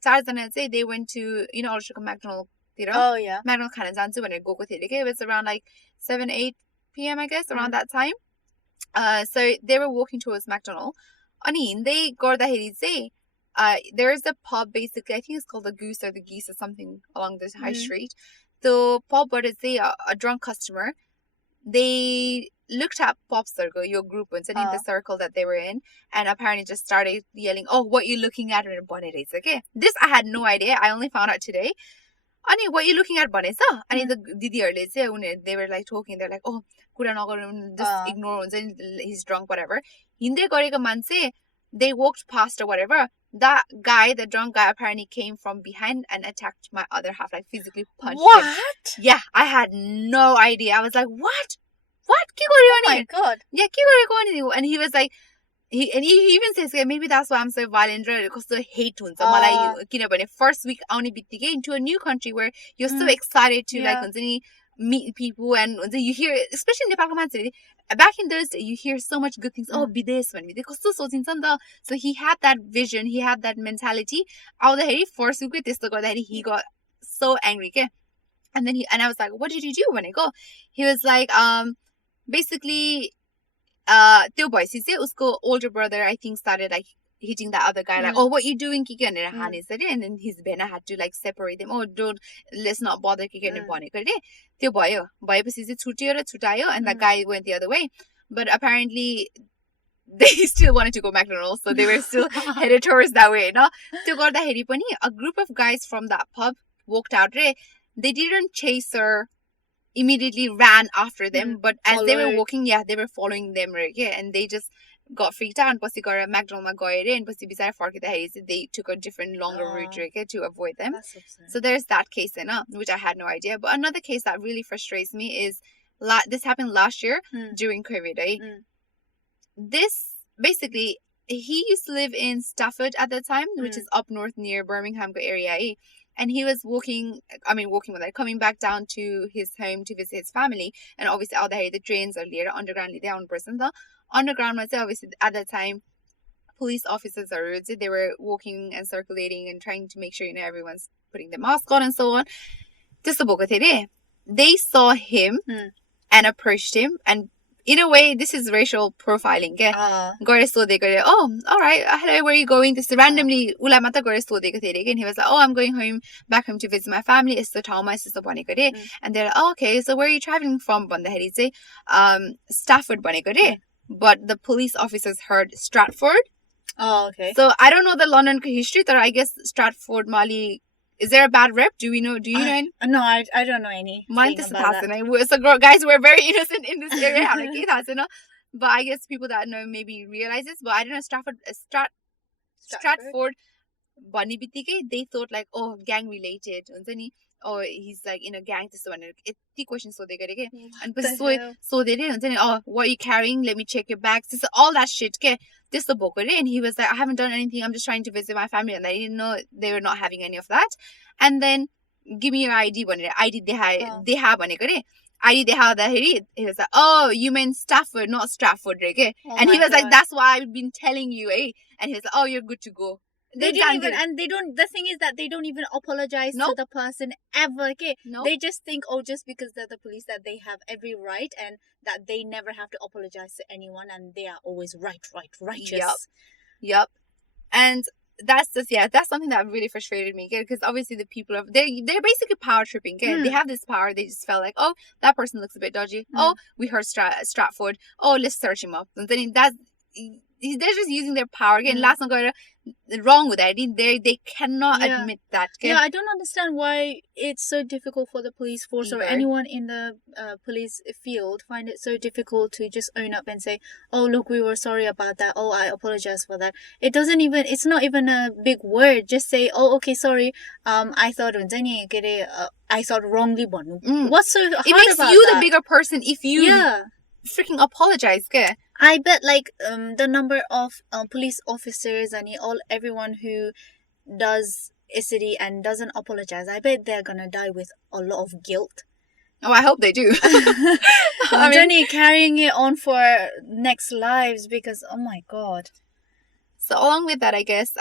they went to Aldershot McDonald's. Oh yeah. McDonald's Khan जान्छु भनेर गएको थियो के. It was around like 7-8 p.m. I guess, around that time. So they were walking towards McDonald's. Ani हिँड्दै गर्दाखेरि चाहिँ there's a pub basically. I think it's called the Goose or the Geese or something along this high street. The pub बाट चाहिँ a drunk customer, they looked at popstarko, your group ones, and in the circle that they were in, and apparently just started yelling, "Oh, what you looking at?" Okay, this I had no idea. I only found out today. Ani, what you looking at? Ani the didiहरूले they were like talking. They're like, "Oh, कुरा नगर्नु, just ignore. He's drunk, whatever." Hinde गरेको मान्छे, they walked past or whatever. That guy, the drunk guy, apparently came from behind and attacked my other half, like physically punched him. Yeah, I had no idea. I was like, "What? What? Oh my god!" Yeah, and he was like. He even says, maybe that's why I'm so violent, because the hate huncha मलाई किनभने first week आउने बित्तिकै into a new country where you're so excited to like हुन्छ नि meet people, and you hear, especially नेपालको मान्छेले back in those days, you hear so much good things. Oh, विदेश भन्ने कस्तो सोचिन्छ नि त. So he had that vision, he had that mentality. आउँदाखेरि first week त्यस्तो गर्दाखेरि he got so angry के. And I was like, what did you do भनेको? He was like basically त्यो भएपछि चाहिँ उसको older brother, I think, started like hitting that other guy, like, "Oh, what you doing?" And then his bena had to like separate them. "Oh, let's not bother." भनेको रे. त्यो भएपछि चाहिँ छुट्यो र छुटायो, and that guy went the other way. But apparently they still wanted to go McDonald's, so they were still headed towards that way, no? त्यो गर्दाखेरि पनि a group of guys from that pub walked out रे. They didn't chase her, immediately ran after them, but as they were walking, they were following them, right? Yeah, and they just got freaked out. And पछि गएर McDonald's मा गएर and पछि बिचारा फर्किँदाखेरि they took a different longer route, right, to avoid them. So there's that case, which I had no idea. But another case that really frustrates me is this happened last year during COVID, right? This basically, he used to live in Stafford at the time, which is up north near Birmingham area. And he was walking with like coming back down to his home to visit his family. And obviously out there the trains are there, underground down person. The underground was obviously at that time police officers are they were walking and circulating and trying to make sure everyone's putting the mask on and so on. They saw him and approached him, and in a way, this is racial profiling. Oh, all right. Hello, where are you going? This randomly, and he was like, "Oh, I'm going home, back home to visit my family." And they're like, "Oh, okay. So where are you traveling from?" Stafford. But the police officers heard Stratford. Oh, okay. So I don't know the London history, but I guess Stratford, Mali, Is there a bad rep? Do you know any? No, I don't know any. Mine this is so guys, we're very innocent in this area. I'm like, but I guess people that know maybe realize this. But I don't know, Stratford, Bunny Bitike, they thought like, oh, gang related. Or he's like in a gang. This one, it's the question. So they get it. And so they did. Oh, what are you carrying? Let me check your bags. This all that shit. Okay, this the book. And he was like, I haven't done anything. I'm just trying to visit my family, and they didn't know they were not having any of that. And then give me your ID. ID they have one. ID they have that. He was like, oh, you meant Stafford, not Stratford. Okay? And he was like, that's why I've been telling you. And he was like, oh, you're good to go. They didn't even, and they don't, the thing is that they don't even apologize to the person ever, okay? No. They just think, oh, just because they're the police, that they have every right and that they never have to apologize to anyone and they are always righteous. Yep. And that's just, that's something that really frustrated me, because obviously the people they're basically power tripping, okay? They have this power. They just felt like, oh, that person looks a bit dodgy. Oh, we heard Stratford. Oh, let's search him up. And then they're just using their power again. Last one got wrong with that. They cannot admit that. Okay? Yeah, I don't understand why it's so difficult for the police force or anyone in the police field find it so difficult to just own up and say, oh, look, we were sorry about that. Oh, I apologize for that. It's not even a big word. Just say, oh, okay, sorry. I thought I thought wrongly. What's so hard about that? It makes you the bigger person if you freaking apologize. Okay? I bet the number of police officers and everyone who does ESEA and doesn't apologize, I bet they're gonna die with a lot of guilt. Oh, I hope they do. Carrying it on for next lives, because oh my god. So along with that, I guess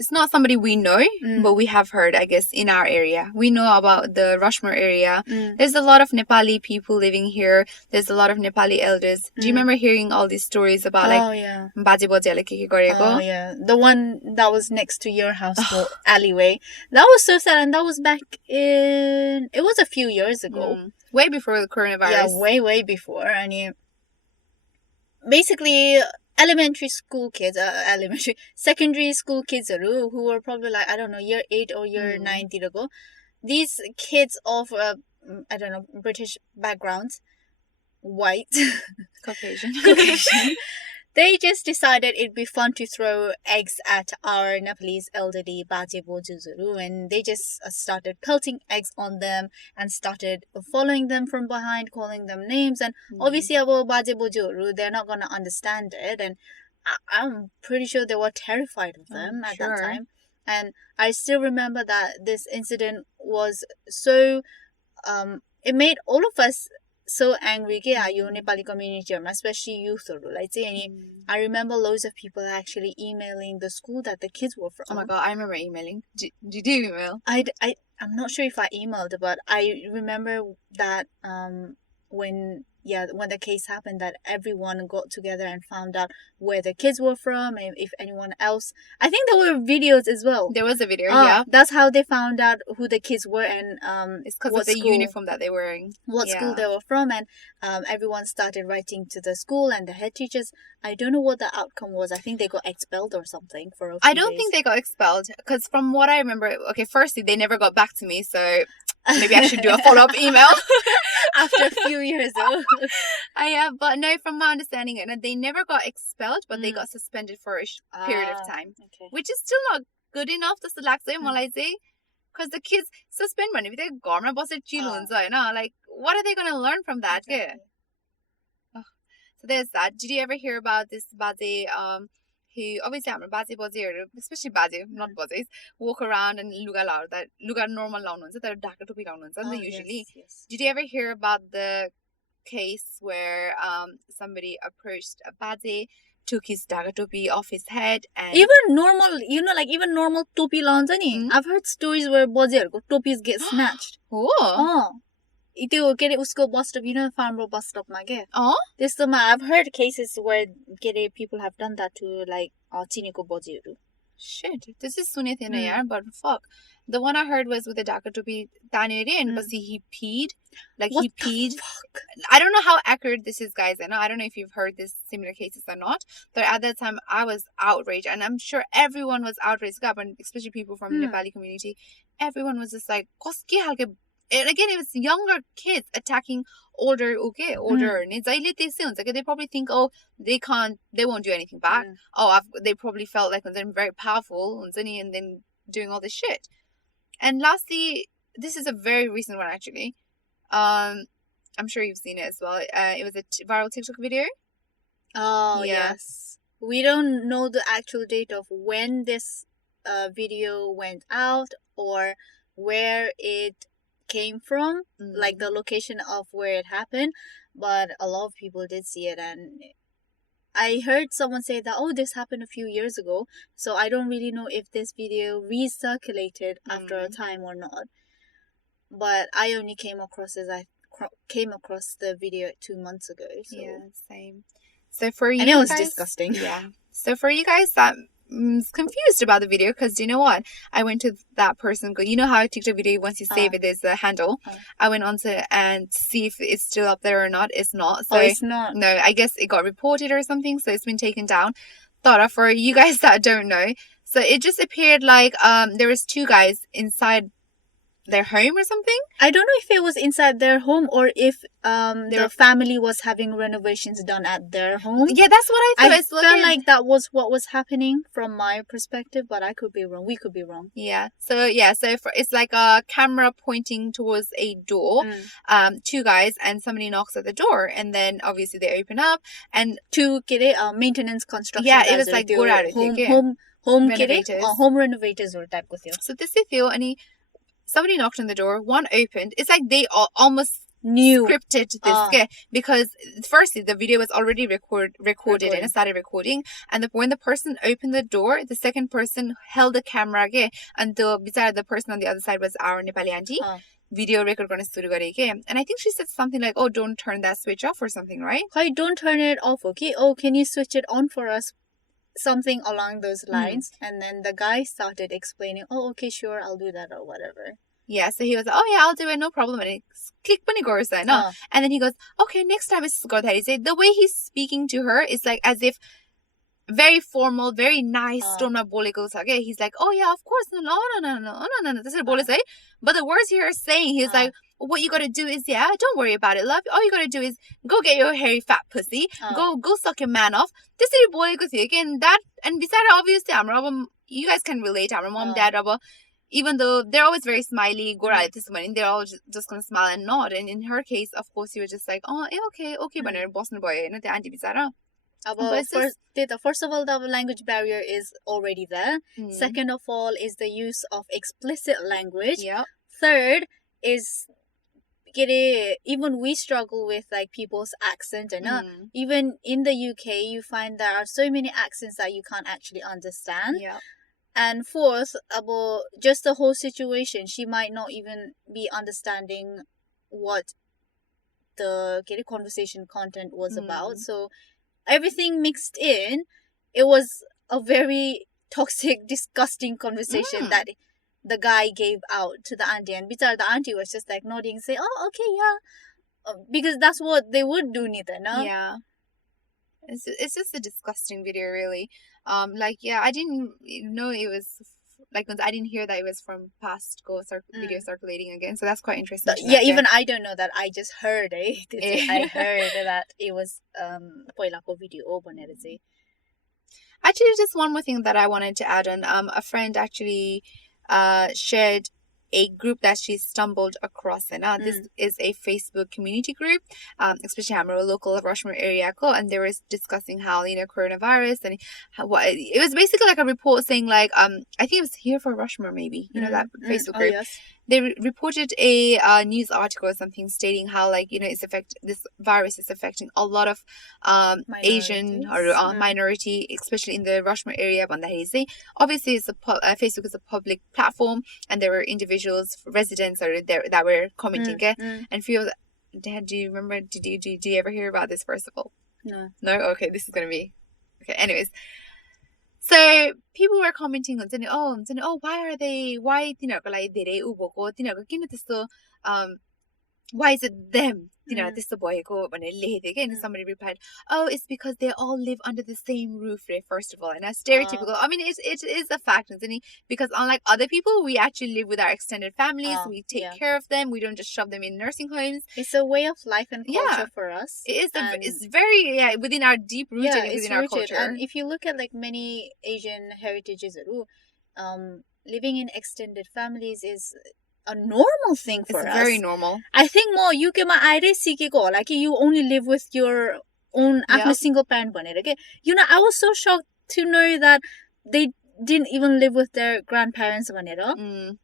it's not somebody we know, but we have heard, I guess, in our area. We know about the Rushmore area. There's a lot of Nepali people living here. There's a lot of Nepali elders. Do you remember hearing all these stories about baje bojale ke gareko? Oh yeah, the one that was next to your house, the alleyway. That was so sad, and that was back in. It was a few years ago, way before the coronavirus. Yeah, way before. And basically, secondary school kids who were probably like, I don't know, year 8 or year 9 ago. These kids of, I don't know, British backgrounds, white, Caucasian. They just decided it'd be fun to throw eggs at our Nepalese elderly baje bojuzuru, and they just started pelting eggs on them and started following them from behind, calling them names. And obviously, our baje bojuzuru, they're not gonna understand it, and I'm pretty sure they were terrified of them at that time. And I still remember that this incident was so, it made all of us so angry, Nepali community, especially youth. I remember loads of people actually emailing the school that the kids were from. Oh my god, I remember emailing. Did you email? I'm not sure if I emailed, but I remember that when the case happened, that everyone got together and found out where the kids were from, and if anyone else. I think there were videos as well. There was a video, That's how they found out who the kids were, and it's because of the uniform that they were wearing. What school they were from, and everyone started writing to the school and the head teachers. I don't know what the outcome was. I think they got expelled or something for a few I don't think they got expelled, because from what I remember, okay, firstly, they never got back to me, so maybe I should do a follow-up email. After a few years though. But no, from my understanding, they never got expelled, but they got suspended for a period of time, which is still not good enough to select them, because the kids suspend money. If they government boss it like, what are they going to learn from that? Exactly. So there's that. Did you ever hear about this baje who obviously baje especially baje, not bajes, walk around and luga normal launu huncha तर ढाका टोपी लाउनु हुन्छ usually. Yes. Did you ever hear about the case where somebody approached a baje, took his dhaka topi off his head, and even normal, even normal topi launch ni. I've heard stories where bajeहरूको topis get snatched. त्यो के अरे उसको bus stop, farm road bus stop मा के त्यस्तोमा I've heard cases where people have done that to like चिनेको बजेहरू. shit, this is Sunit in a but fuck. The one I heard was with the Dakatopi Tanirin, but see, he peed. Like, What he peed. the fuck? I don't know how accurate this is, guys. I don't know if you've heard this similar cases or not. But at that time, I was outraged. And I'm sure everyone was outraged. And especially people from the Nepali community. Everyone was just like, and again, it was younger kids attacking older. They probably think, oh, they won't do anything back. They probably felt like they're very powerful and then doing all this shit. And lastly, this is a very recent one actually. I'm sure you've seen it as well. It was a viral TikTok video. Oh, yes. We don't know the actual date of when this video went out or where it came from, like the location of where it happened, but a lot of people did see it. And I heard someone say that, oh, this happened a few years ago, so I don't really know if this video recirculated after a time or not. But I only came across the video 2 months ago. So. Yeah, same. So for you, and it was disgusting. Yeah. So for you guys that confused about the video, because you know what, I went to that person. You know how a TikTok video, once you save it, there's the handle. I went on to and see if it's still up there or not. It's not. So it's not. No, I guess it got reported or something, so it's been taken down. Thought of for you guys that don't know. So it just appeared like there was 2 guys inside their home or something. I don't know if it was inside their home or if their family was having renovations done at their home. Yeah, that's what I thought. I felt like that was what was happening from my perspective, but I could be wrong. We could be wrong. Yeah. So it's like a camera pointing towards a door. 2 guys and somebody knocks at the door, and then obviously they open up and to get a maintenance construction. Yeah, it was like home renovators or type of thing. So this is feel any. Somebody knocked on the door, one opened. It's like they almost scripted this because firstly the video was already recorded and it started recording, and when the person opened the door, the second person held the camera and the person on the other side was our Nepali auntie. Video record gonna suru gareke, and I think she said something like, oh, don't turn that switch off or something, right? Hey, don't turn it off, okay? Oh, can you switch it on for us? Something along those lines. And then the guy started explaining, oh, okay, sure, I'll do that or whatever. Yeah, so he was like, oh yeah, I'll do it, no problem. And click pani gorsa, no. And then he goes, okay, next time it's the way he's speaking to her is like as if very formal, very nice. He's like, oh yeah, of course, no. This is what but the words he is saying, he's like, what you gotta do is, don't worry about it, love. All you gotta do is go get your hairy fat pussy. Go suck your man off. This is boy again. That and besides, obviously, you guys can relate. Our mom, dad, even though they're always very smiley, they're all just gonna smile and nod. And in her case, of course, you were just like, oh, okay, but you're boss boy, the auntie bisara. First of all, the language barrier is already there. Second of all is the use of explicit language. Third is even we struggle with like people's accent, and even in the UK you find there are so many accents that you can't actually understand. And fourth, about just the whole situation, she might not even be understanding what the conversation content was about. So everything mixed in, it was a very toxic, disgusting conversation that the guy gave out to the auntie. And the auntie was just like nodding, say, oh, okay, yeah. Because that's what they would do, Nita, no? Yeah. It's just a disgusting video, really. I didn't know it was I didn't hear that it was from past video circulating again, so that's quite interesting. Even I don't know that. I just heard it. I heard that it was poilako video bhanera. Actually, just one more thing that I wanted to add on. A friend actually shared a group that she stumbled across, and this is a Facebook community group, especially our local Rushmore area, and they were discussing how coronavirus and it was basically like a report saying like I think it was here for Rushmore, maybe that Facebook group. Yes. They reported a news article or something stating how this virus is affecting a lot of Asian or minority, especially in the Rushmore area. Obviously, Facebook is a public platform, and there were individuals, residents that were commenting. And few of Dad, do you remember? Did you ever hear about this? First of all, no. Okay, this is gonna be okay. Anyways. So people were commenting on why तिनीहरूको धेरै उ भएको तिनीहरूको किन त्यस्तो why is it them त्यस्तो भएको भनेर लेखेको थियो and somebody replied, oh, it's because they all live under the same roof, first of all, and that's stereotypical. I mean, it is a fact, because unlike other people, we actually live with our extended families. We take care of them. We don't just shove them in nursing homes. It's a way of life and culture for us. It is. It's very within our deep rooted within our culture. And if you look at like many Asian heritages, living in extended families is a normal thing for us. It's very normal. I think more UK ma aire sikeko hola ki you only live with your own after single parent bhanera ke. I was so shocked to know that they didn't even live with their grandparents bhanera.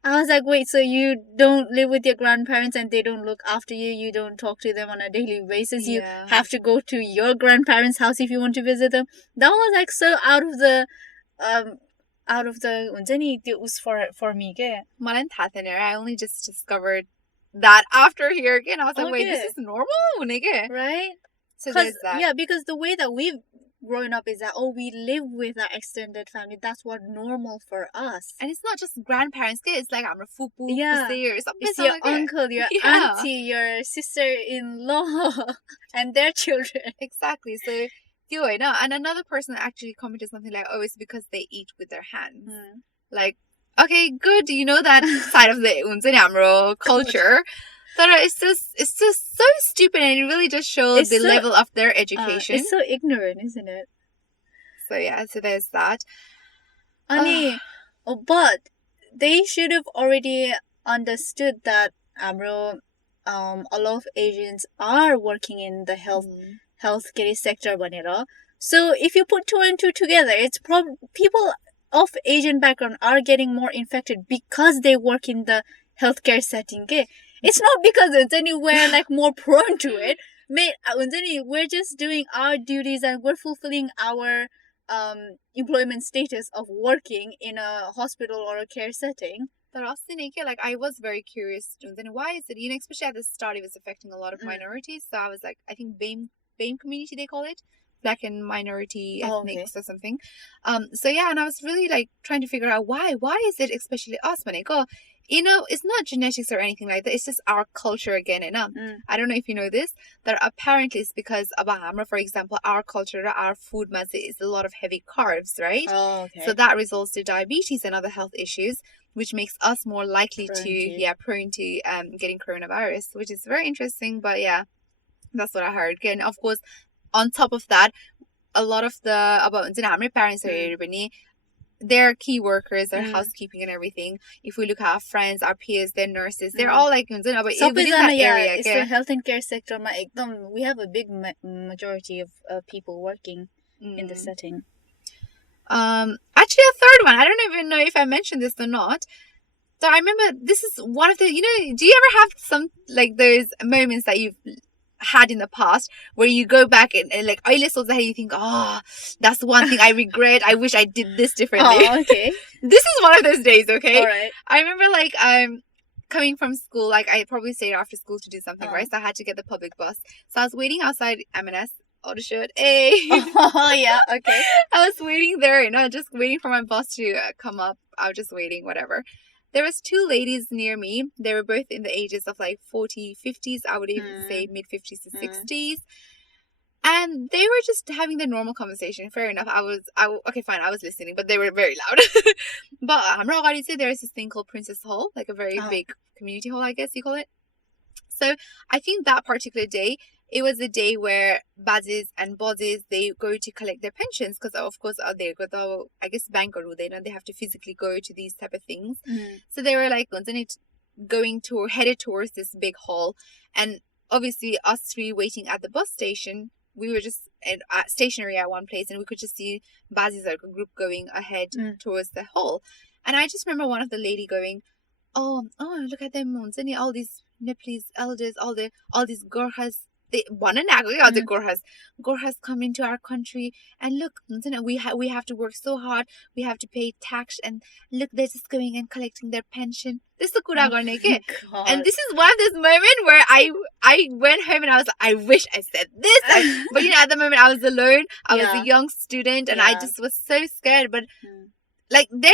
I was like, wait, so you don't live with your grandparents and they don't look after you, you don't talk to them on a daily basis, you have to go to your grandparents' house if you want to visit them. That was like so out of the हुन्छ नि त्यो उस for me के मलाई थाहा थिएन. I only just discovered that after here again. I was like, wait, this is normal हुने के, right? So there's that. Yeah, because the way that we've grown up is that we live with our extended family. That's what normal for us. And it's not just grandparents के, it's like हाम्रो फुपू or something. It's your uncle, your auntie, your sister-in-law and their children. Exactly. So and another person actually commented something like, oh, it's because they eat with their hands. Like, okay, good, that side of the हाम्रो culture. But it's just so stupid, and it really just shows the level of their education. It's so ignorant, isn't it? So there's that. But they should have already understood that a lot of Asians are working in the healthcare sector bhanera. So if you put 2 and 2 together, it's people of Asian background are getting more infected because they work in the healthcare setting. It's not because we're like more prone to it. We're just doing our duties and we're fulfilling our employment status of working in a hospital or a care setting. Like, I was very curious. Why is it, especially at the start, it was affecting a lot of minorities. So I was like, I think BAME community, they call it, black and minority ethnics or something. So and I was really like trying to figure out why is it especially us, it's not genetics or anything like that, it's just our culture again. I don't know if you know this, that apparently it's because for example, our culture, our food is a lot of heavy carbs, right? So that results to diabetes and other health issues, which makes us more likely prone to getting coronavirus, which is very interesting. But that's what I heard. And of course, on top of that, a lot of the parents are they're key workers, they're housekeeping and everything. If we look at our friends, our peers, they're nurses, they're all like within that area. It's the health and care sector. We have a big majority of people working in the setting. Actually, a third one. I don't even know if I mentioned this or not. So I remember this is one of the, do you ever have some like those moments that you've had in the past where you go back and like you think, that's the one thing I regret, I wish I did this differently. Okay. This is one of those days. Okay. All right. I remember like coming from school, like I probably stayed after school to do something, right? So I had to get the public bus, so I was waiting outside M&S. Oh, shit. Hey. Oh, yeah. Okay. I was waiting there, just waiting for my bus to come up. I was just waiting, whatever. There was 2 ladies near me. They were both in the ages of like 40s, 50s. I would even say mid 50s to 60s. And they were just having the normal conversation. Fair enough. Okay, fine. I was listening, but they were very loud. But there is this thing called Princess Hall, like a very big community hall, I guess you call it. So I think that particular day, it was a day where bazis and bosses, they go to collect their pensions because of course they go to, I guess, bank or they have to physically go to these type of things. So they were like headed towards this big hall, and obviously us 3 waiting at the bus station, we were just stationary at one place, and we could just see bazis, like a group, going ahead towards the hall. And I just remember one of the lady going, oh, look at them, all these Nepalese elders, all these Gorkhas, Gorhas come into our country and look, we have to work so hard, we have to pay tax, and look, they're just going and collecting their pension. This is kura garne ke. And this is one of those moments where I went home and I was like, I wish I said this. But at the moment I was alone. I was a young student and I just was so scared. But like they're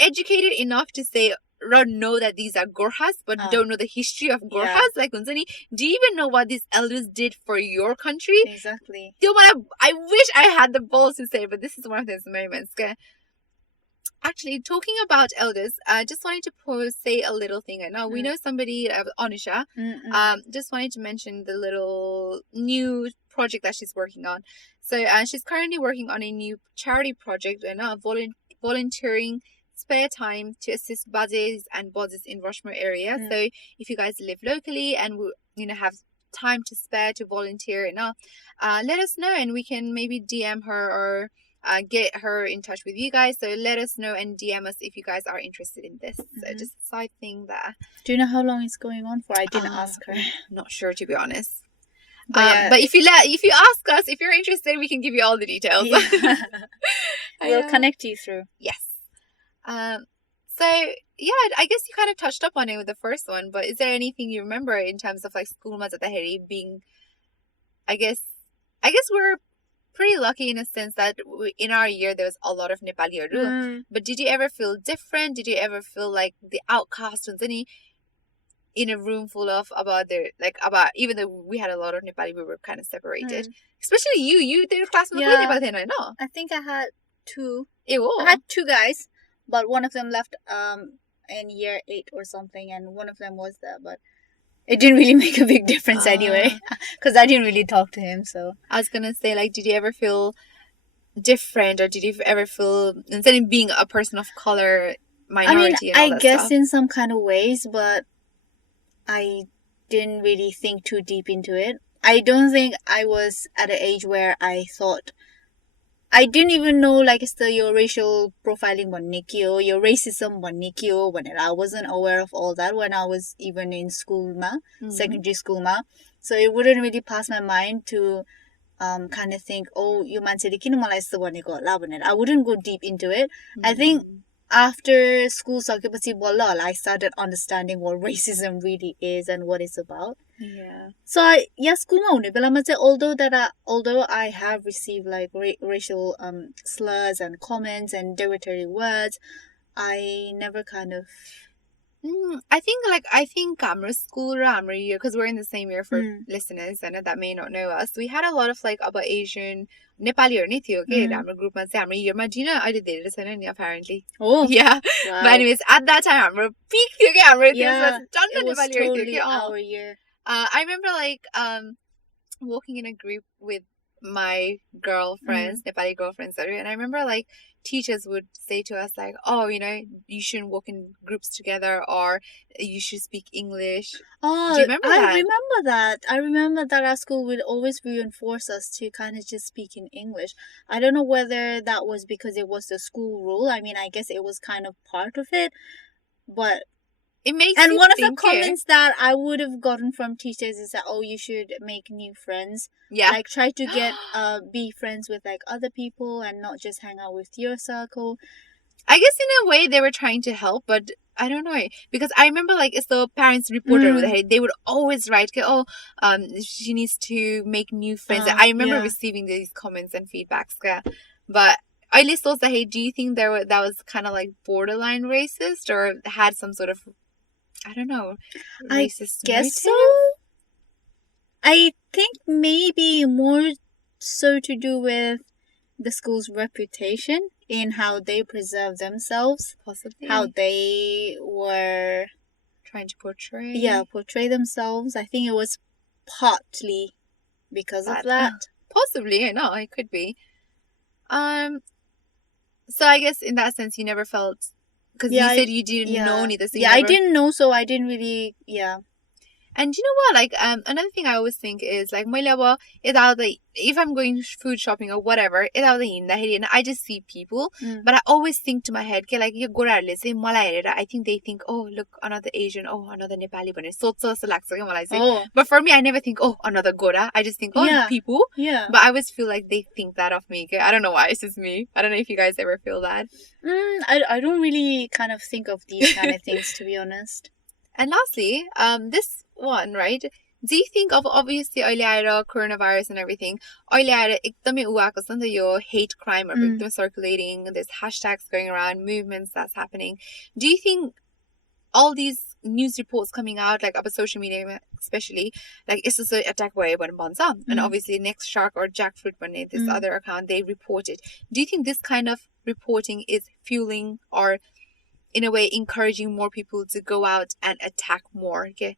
educated enough to say, know that these are Gorhas, but don't know the history of Gorhas. Like, do you even know what these elders did for your country? Exactly. I wish I had the balls to say, but this is one of those moments. Actually, talking about elders, I just wanted to say a little thing. I know we know somebody, Anisha. Just wanted to mention the little new project that she's working on. So she's currently working on a new charity project and volunteering spare time to assist buddies and bodies in Rushmore area. So if you guys live locally and have time to spare to volunteer, let us know and we can maybe DM her or get her in touch with you guys. So let us know and DM us if you guys are interested in this. So just a side thing there. Do you know how long it's going on for? I didn't ask her. Not sure, to be honest. But if you ask us, if you're interested, we can give you all the details. We'll connect you through. Yes. So yeah, I guess you kind of touched up on it with the first one, but is there anything you remember in terms of like school Mazataheri being, I guess we're pretty lucky in a sense that in our year there was a lot of Nepali but did you ever feel different? Did you ever feel like the outcast in a room full of about even though we had a lot of Nepali, we were kind of separated, especially you their classmates. I think I had two. I had two guys, but one of them left in year 8 or something, and one of them was there, but it didn't really make a big difference anyway, because I didn't really talk to him. So I was gonna say, like, did you ever feel different, or did you ever feel, instead of being a person of color, minority? I guess in some kind of ways, but I didn't really think too deep into it. I don't think I was at an age where I thought. I didn't even know your racial profiling bonnikyo, your racism bonnikyo, when I wasn't aware of all that when I was even in school secondary school So it wouldn't really pass my mind to kind of think, oh, you man said I wouldn't go deep into it. I think after school I started understanding what racism really is and what it's about. Yeah. So school although I have received racial slurs and comments and derogatory words, I never kind of. I think Camera school year, because we're in the same year for listeners and that may not know us. We had a lot of about Asian Nepali or Nithyo, okay, group year I did it apparently. Oh yeah. Wow. But anyways, at that time peak it was totally our year. I remember walking in a group with my girlfriends, Nepali girlfriends, and I remember teachers would say to us oh, you shouldn't walk in groups together, or you should speak English. Oh, do you remember that? I remember that our school would always reinforce us to kind of just speak in English. I don't know whether that was because it was the school rule. I mean, I guess it was kind of part of it, but it makes and one of the comments that I would have gotten from teachers is that, oh, you should make new friends. Yeah. Try to get be friends with other people and not just hang out with your circle. I guess in a way they were trying to help, but I don't know, because I remember it's the parents reporter they would always write, oh, she needs to make new friends. I remember receiving these comments and feedbacks, but I least thought that, hey, do you think that was kind of borderline racist, or had some sort of, I don't know, racist I guess motive? so. I think maybe more so to do with the school's reputation in how they preserve themselves. Possibly. How they were trying to portray. Yeah, portray themselves. I think it was partly because of that. Possibly, no, it could be. So I guess in that sense you never felt, because you said you didn't know neither. So I didn't know, so I didn't really, And you know what? Like, another thing I always think is like, if I'm going food shopping or whatever, and I just see people, but I always think to my head, okay, like, I think they think, oh, look, another Asian, oh, another Nepali, but for me, I never think, oh, another Gora. I just think, oh, people. Yeah. But I always feel like they think that of me. Okay? I don't know why. It's just me. I don't know if you guys ever feel that. I don't really kind of think of these kind of things, to be honest. And lastly, this one, right? Do you think of obviously coronavirus and everything? Hate crime or circulating, there's hashtags going around, movements that's happening. Do you think all these news reports coming out, like about social media especially, like it's also attack way and obviously next shark or jackfruit when this other account they reported. Do you think this kind of reporting is fueling or in a way encouraging more people to go out and attack more? Okay?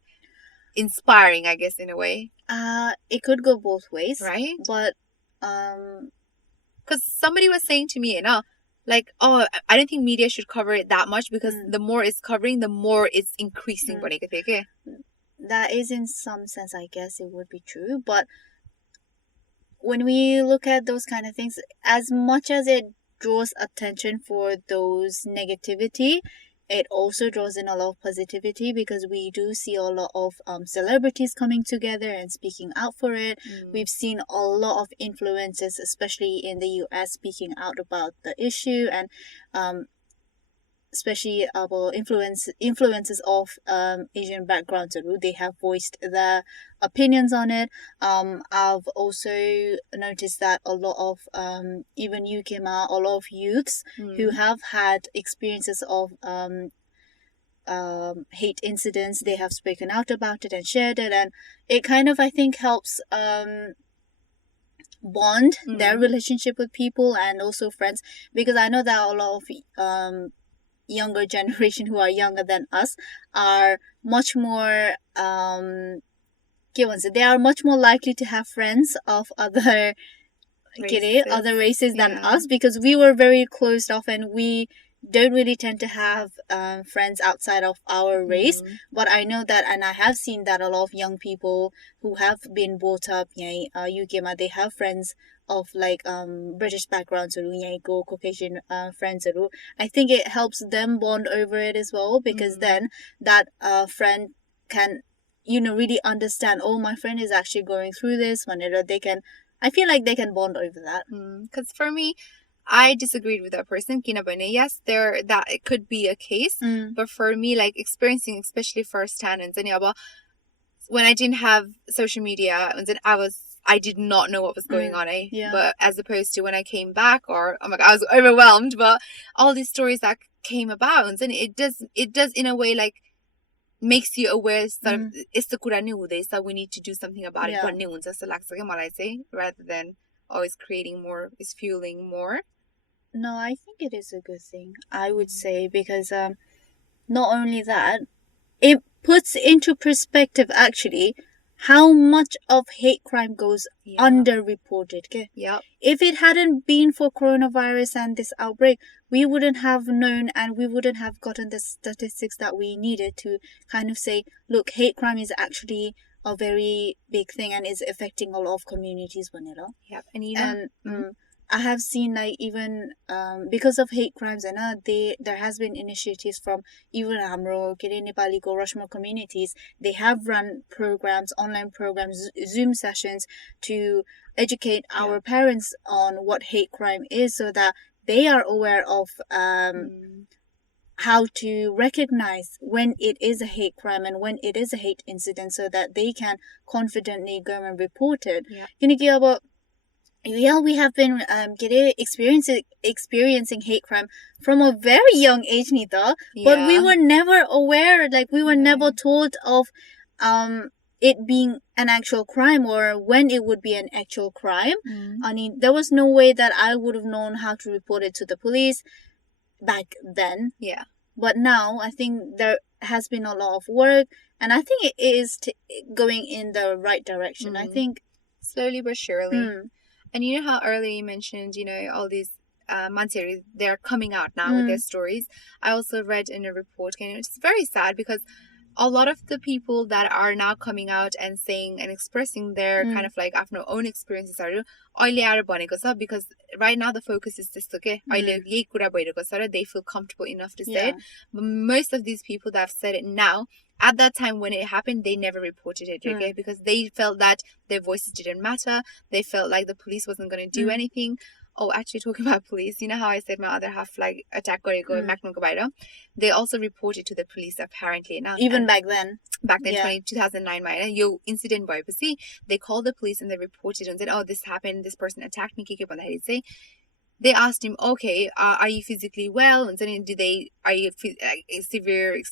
Inspiring, I guess, in a way. It could go both ways, right? But because somebody was saying to me, like, oh, I don't think media should cover it that much because the more it's covering, the more it's increasing. That is, in some sense, I guess it would be true. But when we look at those kind of things, as much as it draws attention for those negativity, it also draws in a lot of positivity because we do see a lot of celebrities coming together and speaking out for it. We've seen a lot of influencers, especially in the US, speaking out about the issue, and especially about influencers of Asian backgrounds. They have voiced their opinions on it. I've also noticed that a lot of even UKMA, a lot of youths who have had experiences of hate incidents, they have spoken out about it and shared it, and it kind of, I think, helps bond their relationship with people and also friends, because I know that a lot of younger generation who are younger than us are much more they are much more likely to have friends of other races than us, because we were very closed off and we don't really tend to have friends outside of our race. But I know that, and I have seen that a lot of young people who have been brought up UK, they have friends of like British backgrounds or go Caucasian friends. I think it helps them bond over it as well, because then that friend can really understand, oh, my friend is actually going through this. I feel like they can bond over that. Because for me, I disagreed with that person. Yes, that it could be a case, but for me, like experiencing, especially firsthand, and when I didn't have social media, and I did not know what was going on. But as opposed to when I came back, or I was overwhelmed. But all these stories that came about, and it does in a way like makes you aware that it's the that we need to do something about it. Rather than always creating more, is fueling more. No, I think it is a good thing, I would say, because not only that, it puts into perspective actually how much of hate crime goes underreported. If it hadn't been for coronavirus and this outbreak, we wouldn't have known and we wouldn't have gotten the statistics that we needed to kind of say, look, hate crime is actually a very big thing and is affecting a lot of communities. And I have seen, like, even because of hate crimes, and there has been initiatives from even Amro, Nepali, Rushmore communities. They have run programs, online programs, Zoom sessions to educate our parents on what hate crime is, so that they are aware of how to recognize when it is a hate crime and when it is a hate incident, so that they can confidently go and report it. We have been experiencing hate crime from a very young age, Nita. But we were never aware, like we were never told of it being an actual crime or when it would be an actual crime. I mean, there was no way that I would have known how to report it to the police back then. But now I think there has been a lot of work, and I think it is going in the right direction. I think slowly but surely. And you know how earlier you mentioned, all these Manseri, they're coming out now with their stories. I also read in a report, and it's very sad because a lot of the people that are now coming out and saying and expressing their kind of like आफ्नो own experiences are अहिले आएर भनेको छ, because right now the focus is त्यस्तो के अहिले यही कुरा भइरहेको छ र they feel comfortable enough to say it. But most of these people that have said it now, at that time when it happened, they never reported it, okay? Because they felt that their voices didn't matter. They felt like the police wasn't going to do anything. Oh, actually, talking about police, you know how I said my other half like attack they also reported to the police apparently. Now, even back then, 2009, yo incident boy, but see, they called the police and they reported and said, oh, this happened, this person attacked me. They asked him, okay, are you physically well? And then are you severe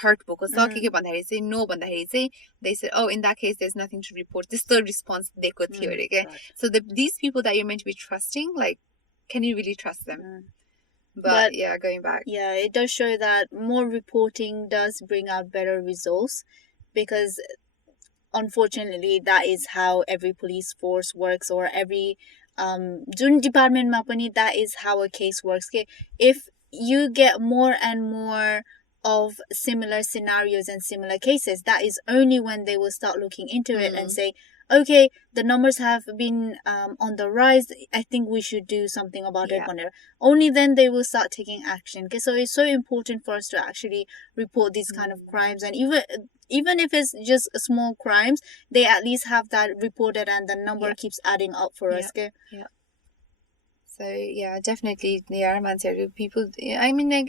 hurt भएको छ के भन्दाखेरि चाहिँ no भन्दाखेरि चाहिँ they said, oh, in that case there's nothing to report. This the response दिएको थियो अरे के. So these people that you're meant to be trusting, like, can you really trust them? But yeah, going back, it does show that more reporting does bring out better results, because unfortunately that is how every police force works, or every Jun department मा पनि that is how a case works. Okay, if you get more and more of similar scenarios and similar cases, that is only when they will start looking into it and say, okay, the numbers have been on the rise, I think we should do something about it. Only then they will start taking action. Okay, so it's so important for us to actually report these kind of crimes, and even if it's just small crimes, they at least have that reported and the number keeps adding up for us. Okay? So yeah, definitely people, I mean, I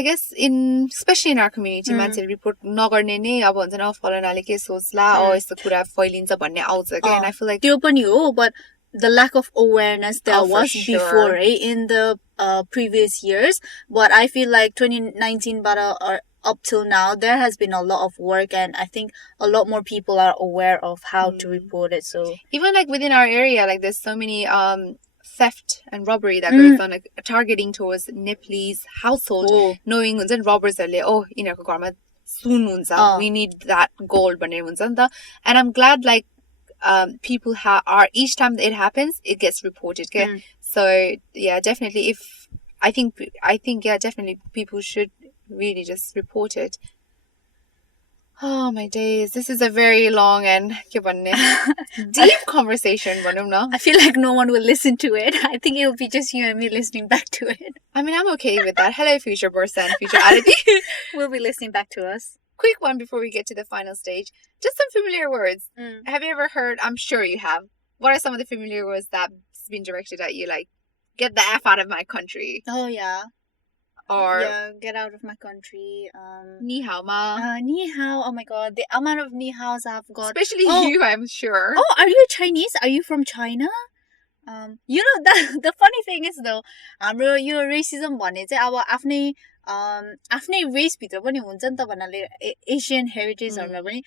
guess especially in our community, मान्छेले report नगर्ने नै अब हुन्छ न फलानाले के सोच्ला यस्तो कुरा फैलिन्छ भन्ने आउँछ के. And I feel like त्यो पनि हो, but the lack of awareness there was before, in the previous years, but I feel like 2019 or up till now there has been a lot of work, and I think a lot more people are aware of how to report it. So even like within our area, like there's so many theft and robbery that goes on, like targeting towards Nepalese household, knowing that robbers are like, oh, यिनीहरुको घरमा सुन हुन्छ, we need that gold भनेर हुन्छ नि त. And I'm glad like people are, each time it happens it gets reported, okay? So yeah, definitely I think definitely people should really just report it. Oh my days, this is a very long and deep conversation. I feel like no one will listen to it. I think it'll be just you and me listening back to it. I mean, I'm okay with that. Hello future Besea.n, future Aditi. We'll be listening back to us. Quick one before we get to the final stage. Just some familiar words. Have you ever heard, I'm sure you have, what are some of the familiar words that's been directed at you, like, get the F out of my country? Oh yeah. Or get out of my country. Ni hao ma. Ni hao. Oh my god, the amount of ni haos I've got. Especially you, I'm sure. Oh, are you Chinese? Are you from China? You know, the funny thing is though, yo racism भने चाहिँ अब आफ्नै race भित्र पनि हुन्छ नि त भन्नाले Asian heritage हरूमा पनि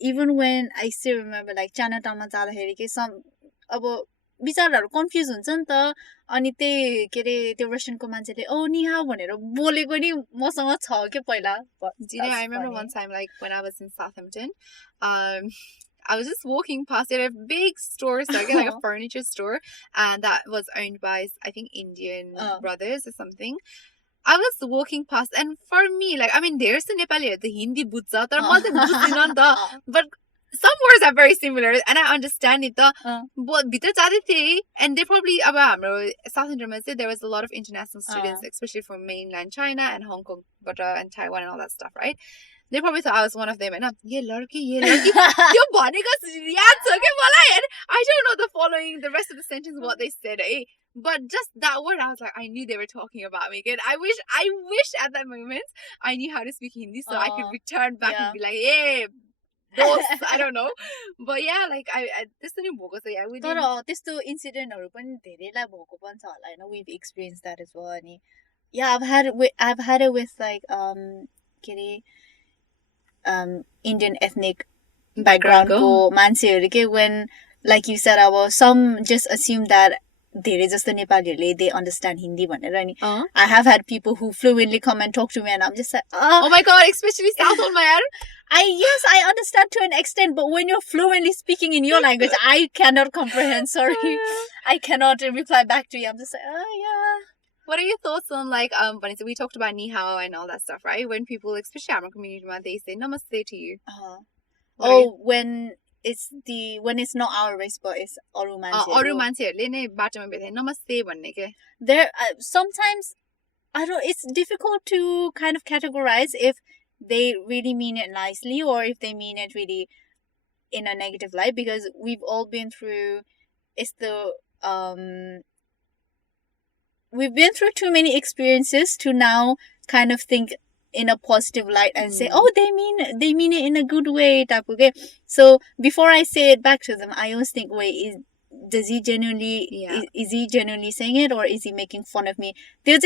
even when I still remember like Chinatown मा जाँदाखेरि के some अब बिचाराहरु कन्फ्युज हुन्छ नि त. अनि त्यही के रे त्यो रसियनको मान्छेले ओ नि हाउ भनेर बोलेको नि मसँग छ के पहिला. I remember one time like when I was in Southampton, I was just walking past a big store, so again like a furniture store, and that was owned by I think Indian brothers or something. I was walking past, and for me, like, I mean, there's the Nepali, the Hindi butsa, but some words are very similar, and I understand it. But and they probably South India, there was a lot of international students, especially from mainland China and Hong Kong, and Taiwan and all that stuff, right? They probably thought I was one of them, and ye larki. I don't know the rest of the sentence what they said, but just that word, I was like, I knew they were talking about me. I wish at that moment I knew how to speak Hindi so I could return back and be like, yeah. Those, I don't know, but yeah, like I त्यस्तो नि भएको छ यार. तर त्यस्तो इन्सिडेन्टहरु पनि धेरैलाई भएको पनि छ होला हैन. We've experienced that as well. अनि yeah, I've had it with like के रे Indian ethnic background को मान्छेहरु के, when like you said, some just assume that धेरै जस्तो नेपालीहरुले they understand Hindi भनेर अनि I have had people who fluently come and talk to me, and I'm just like oh my god, especially South Olmayar. Yes, I understand to an extent, but when you're fluently speaking in your language, I cannot comprehend. Sorry, I cannot reply back to you. I'm just like, What are your thoughts on like Vanessa, we talked about ni hao and all that stuff, right? When people, especially our community, they say namaste to you. When it's not our race but it's अरू मान्छेहरूले नै बाटोमा भेट्दा नमस्ते भन्ने के. There sometimes it's difficult to kind of categorize if they really mean it nicely or if they mean it really in a negative light, because we've all been through we've been through too many experiences to now kind of think in a positive light and say, oh, they mean it in a good way, type, okay? So before I say it back to them, I always think, wait, is he genuinely saying it, or is he making fun of me? Yeah. And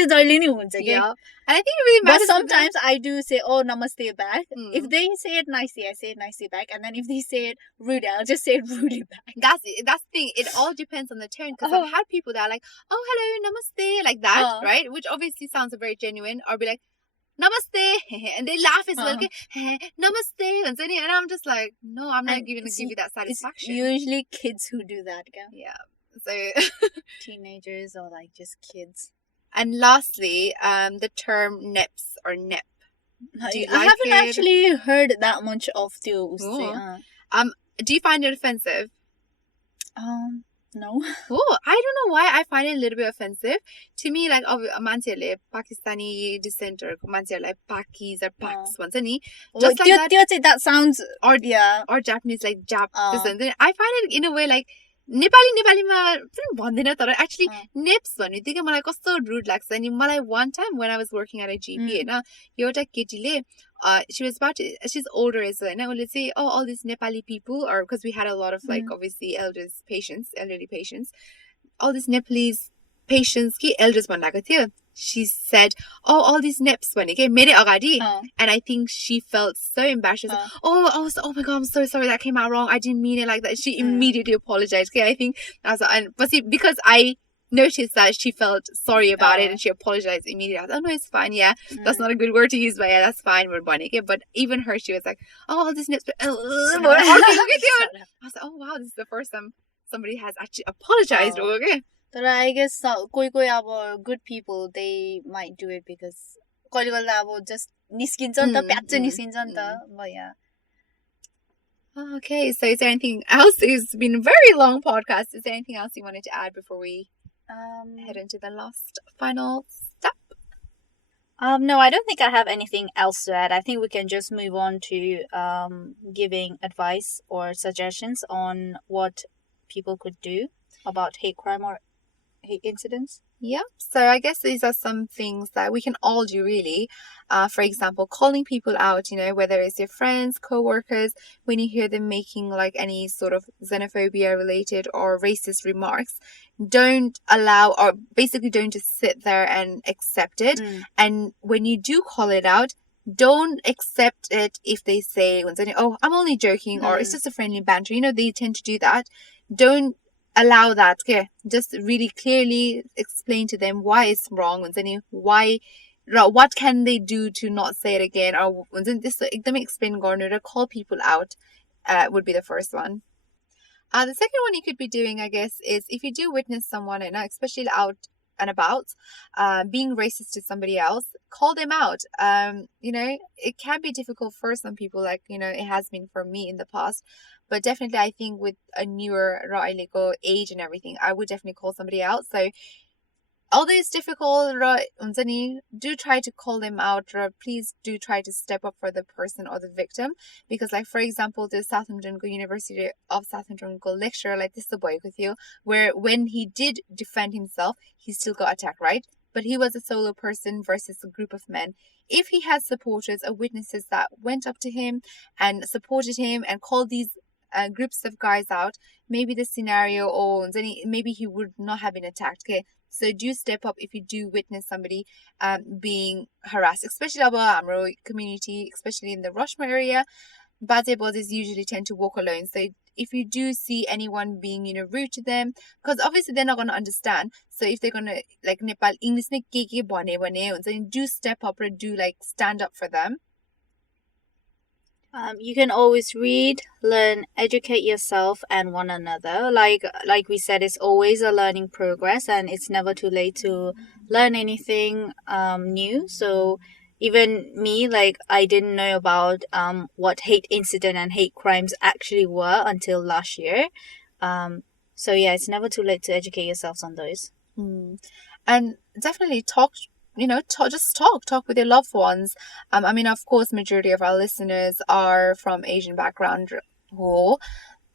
I think it really matters. But sometimes I do say, oh, namaste back. If they say it nicely, I say it nicely back. And then if they say it rudely, I'll just say it rudely back. That's the thing. It all depends on the tone. Because I've had people that are like, oh, hello, namaste, like that, right? Which obviously sounds very genuine. Or be like, namaste, and they laugh as well. Namaste, and I'm just like, no, I'm not going to give you that satisfaction. It's usually kids who do that, yeah. So teenagers or like just kids. And lastly, the term neps or nep. I haven't actually heard that much of the. Do you find it offensive? No. Oh, I don't know why I find it a little bit offensive. To me, like, मान्छेहरूले Pakistani descent or मान्छेहरूलाई Pakis or Paks भन्छ नि. Just like that sounds... Or Japanese, like Jap. I find it in a way like नेपालीमा पनि भन्दैन तर actually neps भन्ने बित्तिकै मलाई कस्तो rude लाग्छ. अनि मलाई one time when I was working at a GP हैन, एउटा केटीले she's older as well, and let's say, oh, all these Nepali people, or because we had a lot of like obviously elderly patients, all these Nepalese patients ki elders भन्नको थियो. She said, oh, all these neps भनेको mere agadi, and I think she felt so embarrassed. Oh my god, I'm so sorry, that came out wrong, I didn't mean it like that. She immediately apologized. Okay, I think but see, because I noticed that she felt sorry about it and she apologized immediately. I thought, oh no, it's fine, yeah, that's not a good word to use, but yeah, that's fine. But even her, she was like, oh, all these nips, I was like, oh wow, this is the first time somebody has actually apologized. Okay, but I guess कोही good people, they might do it because कहिले बेला just निस्किन्छ नि त, प्याच्च निस्किन्छ नि त. But yeah. Okay, so is there anything else? It's been a very long podcast. Is there anything else you wanted to add before we head into the last final step? No, I don't think I have anything else to add. I think we can just move on to giving advice or suggestions on what people could do about hate crime or hate incidents. Yeah, so I guess these are some things that we can all do, really. For example, calling people out, whether it's your friends, co-workers, when you hear them making like any sort of xenophobia related or racist remarks, don't allow, or basically don't just sit there and accept it. And when you do call it out, don't accept it if they say, oh, I'm only joking, or it's just a friendly banter. They tend to do that. Don't allow that. Okay, just really clearly explain to them why it's wrong, why, what can they do to not say it again, or this explain garner, call people out would be the first one. The second one you could be doing, I guess, is if you do witness someone, especially out and about, being racist to somebody else, call them out. It can be difficult for some people, like, it has been for me in the past. But definitely, I think with a newer age and everything, I would definitely call somebody out. So, although it's difficult, do try to call them out, or please do try to step up for the person or the victim. Because, like, for example, the University of Southampton lecturer, like this boy with you, where when he did defend himself, he still got attacked, right? But he was a solo person versus a group of men. If he had supporters or witnesses that went up to him and supported him and called these groups of guys out, maybe the scenario, or maybe he would not have been attacked. Okay, so do step up if you do witness somebody being harassed, especially in our community, especially in the Rushmore area. Baze bodies usually tend to walk alone. So if you do see anyone being rude to them, because obviously they're not going to understand. So if they're going to, like, Nepal English do step up or do like stand up for them. You can always read, learn, educate yourself and one another. Like we said, it's always a learning progress, and it's never too late to learn anything new. So even me, like I didn't know about what hate incident and hate crimes actually were until last year. So yeah, it's never too late to educate yourselves on those. And definitely just talk with your loved ones. I mean, of course, majority of our listeners are from Asian background हो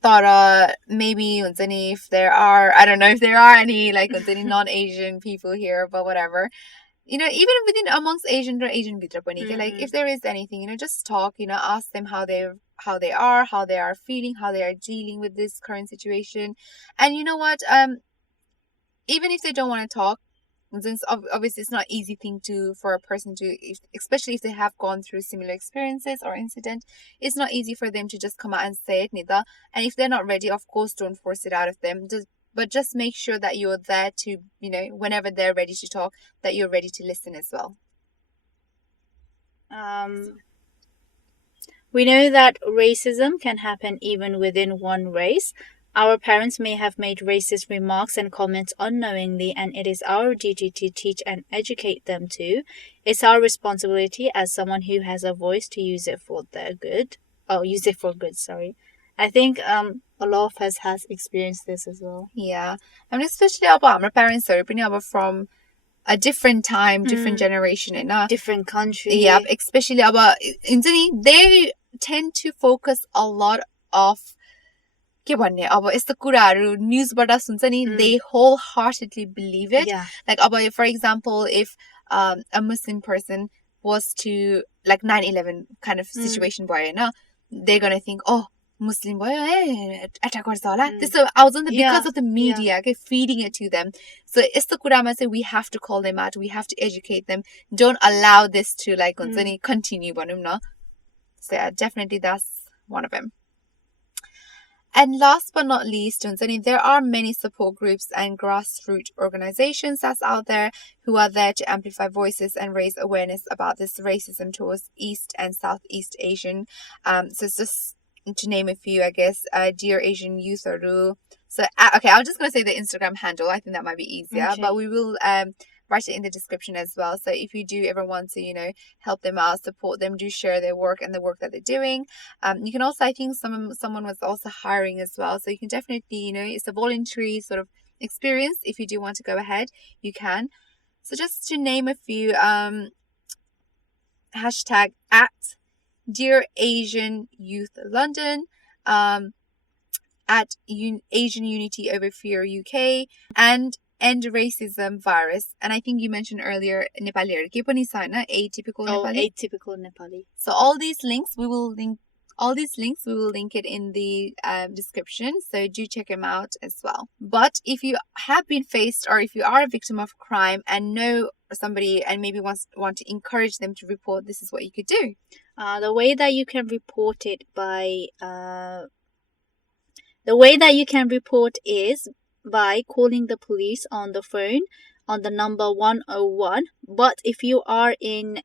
तर maybe if there are, I don't know if there are any like non-Asian people here, but whatever, even within amongst Asian or Asian भित्र पनि like if there is anything, just talk, ask them how they are feeling, how they are dealing with this current situation. And you know what, even if they don't want to talk, since obviously it's not an easy thing for a person to, especially if they have gone through similar experiences or incident, it's not easy for them to just come out and say it neither. And if they're not ready, of course don't force it out of them, but just make sure that you're there to, whenever they're ready to talk, that you're ready to listen as well. We know that racism can happen even within one race. Our parents may have made racist remarks and comments unknowingly, and it is our duty to teach and educate them too. It's our responsibility as someone who has a voice to use it for their good. Use it for good, sorry. I think a lot of us has experienced this as well. Yeah. I mean, especially our parents are from a different time, different generation, and different country. Yeah, especially they tend to focus a lot of के भन्ने अब यस्तो कुराहरू न्यूजबाट सुन्छ नि, they wholeheartedly believe it. Yeah. Like अब for example, if a Muslim person was to like 9/11 kind of situation भयो हैन, they're gonna think, oh, Muslim भयो attack गर्छ होला, त्यस्तो आउँछ नि त, because of the media feeding it to them. So यस्तो कुरामा चाहिँ we have to call them out, we have to educate them, don't allow this to like हुन्छ नि continue भनौँ न. So yeah, definitely that's one of them. And last but not least, there are many support groups and grassroots organizations that's out there who are there to amplify voices and raise awareness about this racism towards East and Southeast Asian. So it's just to name a few, I guess, Dear Asian Youth Aru. So, okay, I'm just going to say the Instagram handle. I think that might be easier, but we will write it in the description as well. So if you do ever want to, help them out, support them, do share their work and the work that they're doing. You can also, I think someone was also hiring as well. So you can definitely, it's a voluntary sort of experience. If you do want to go ahead, you can. So just to name a few, hashtag at Dear Asian Youth London, at Asian Unity Over Fear UK, and End Racism Virus. And I think you mentioned earlier Nepali, atypical Nepali. Atypical Nepali. So all these links we will link it in the description, so do check them out as well. But if you have been faced, or if you are a victim of crime and know somebody and maybe want to encourage them to report, this is what you could do. The way that you can report is by calling the police on the phone on the number 101. But if you are in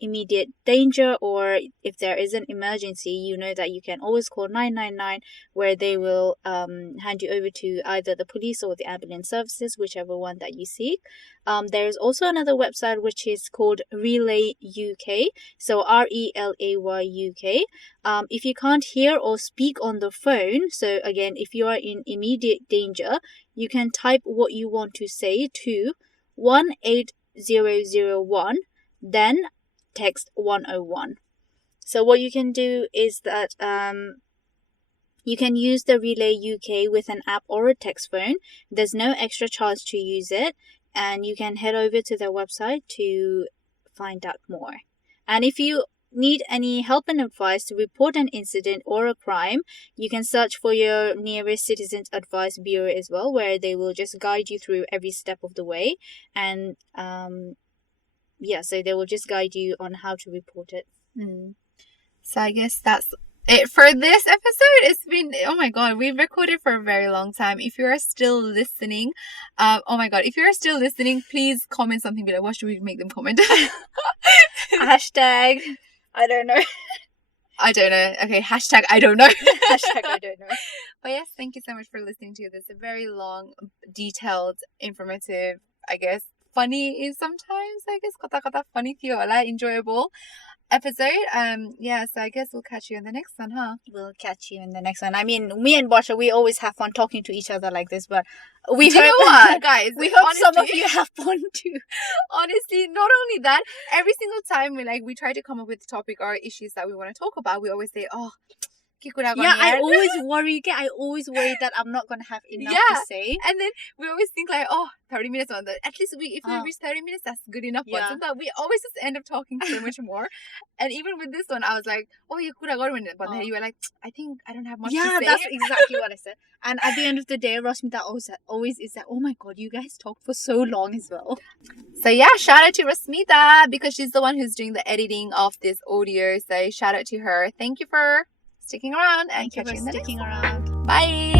immediate danger, or if there is an emergency, you know that you can always call 999, where they will hand you over to either the police or the ambulance services, whichever one that you seek. There is also another website which is called Relay UK, so RELAY UK. If you can't hear or speak on the phone, so again, if you are in immediate danger, you can type what you want to say to 18001, then text 101. So what you can do is that you can use the Relay UK with an app or a text phone. There's no extra charge to use it, and you can head over to their website to find out more. And if you need any help and advice to report an incident or a crime, you can search for your nearest Citizens Advice Bureau as well, where they will just guide you through every step of the way. And so they will just guide you on how to report it. So I guess that's it for this episode. It's been, oh my god, we've recorded for a very long time. If you are still listening, please comment something. Be like, what should we make them comment? Hashtag, I don't know. I don't know. Okay, hashtag I don't know. Hashtag I don't know. But yes, thank you so much for listening to this. A very long, detailed, informative, I guess, funny is sometimes, I guess, kata-kata funny thiola, enjoyable episode. Yeah, so I guess we'll catch you in the next one, huh? We'll catch you in the next one. I mean, me and Basha, we always have fun talking to each other like this, but Do you know what, guys? We hope honestly, some of you have fun too. Honestly, not only that, every single time we try to come up with a topic or issues that we want to talk about, we always say, oh, yeah, I always worry that I'm not gonna have enough to say. And then we always think like, oh, 30 minutes on that. At least if we reach 30 minutes, that's good enough. Yeah. But sometimes we always just end up talking so much more. And even with this one, I was like, oh, you could have got it. But then you were like, I think I don't have much to say. Yeah, that's exactly what I said. And at the end of the day, Rosmita always is that, oh my god, you guys talked for so long as well. So yeah, shout out to Rosmita because she's the one who's doing the editing of this audio. So shout out to her. Thank you for sticking around and catching you in the next one. Around. Bye.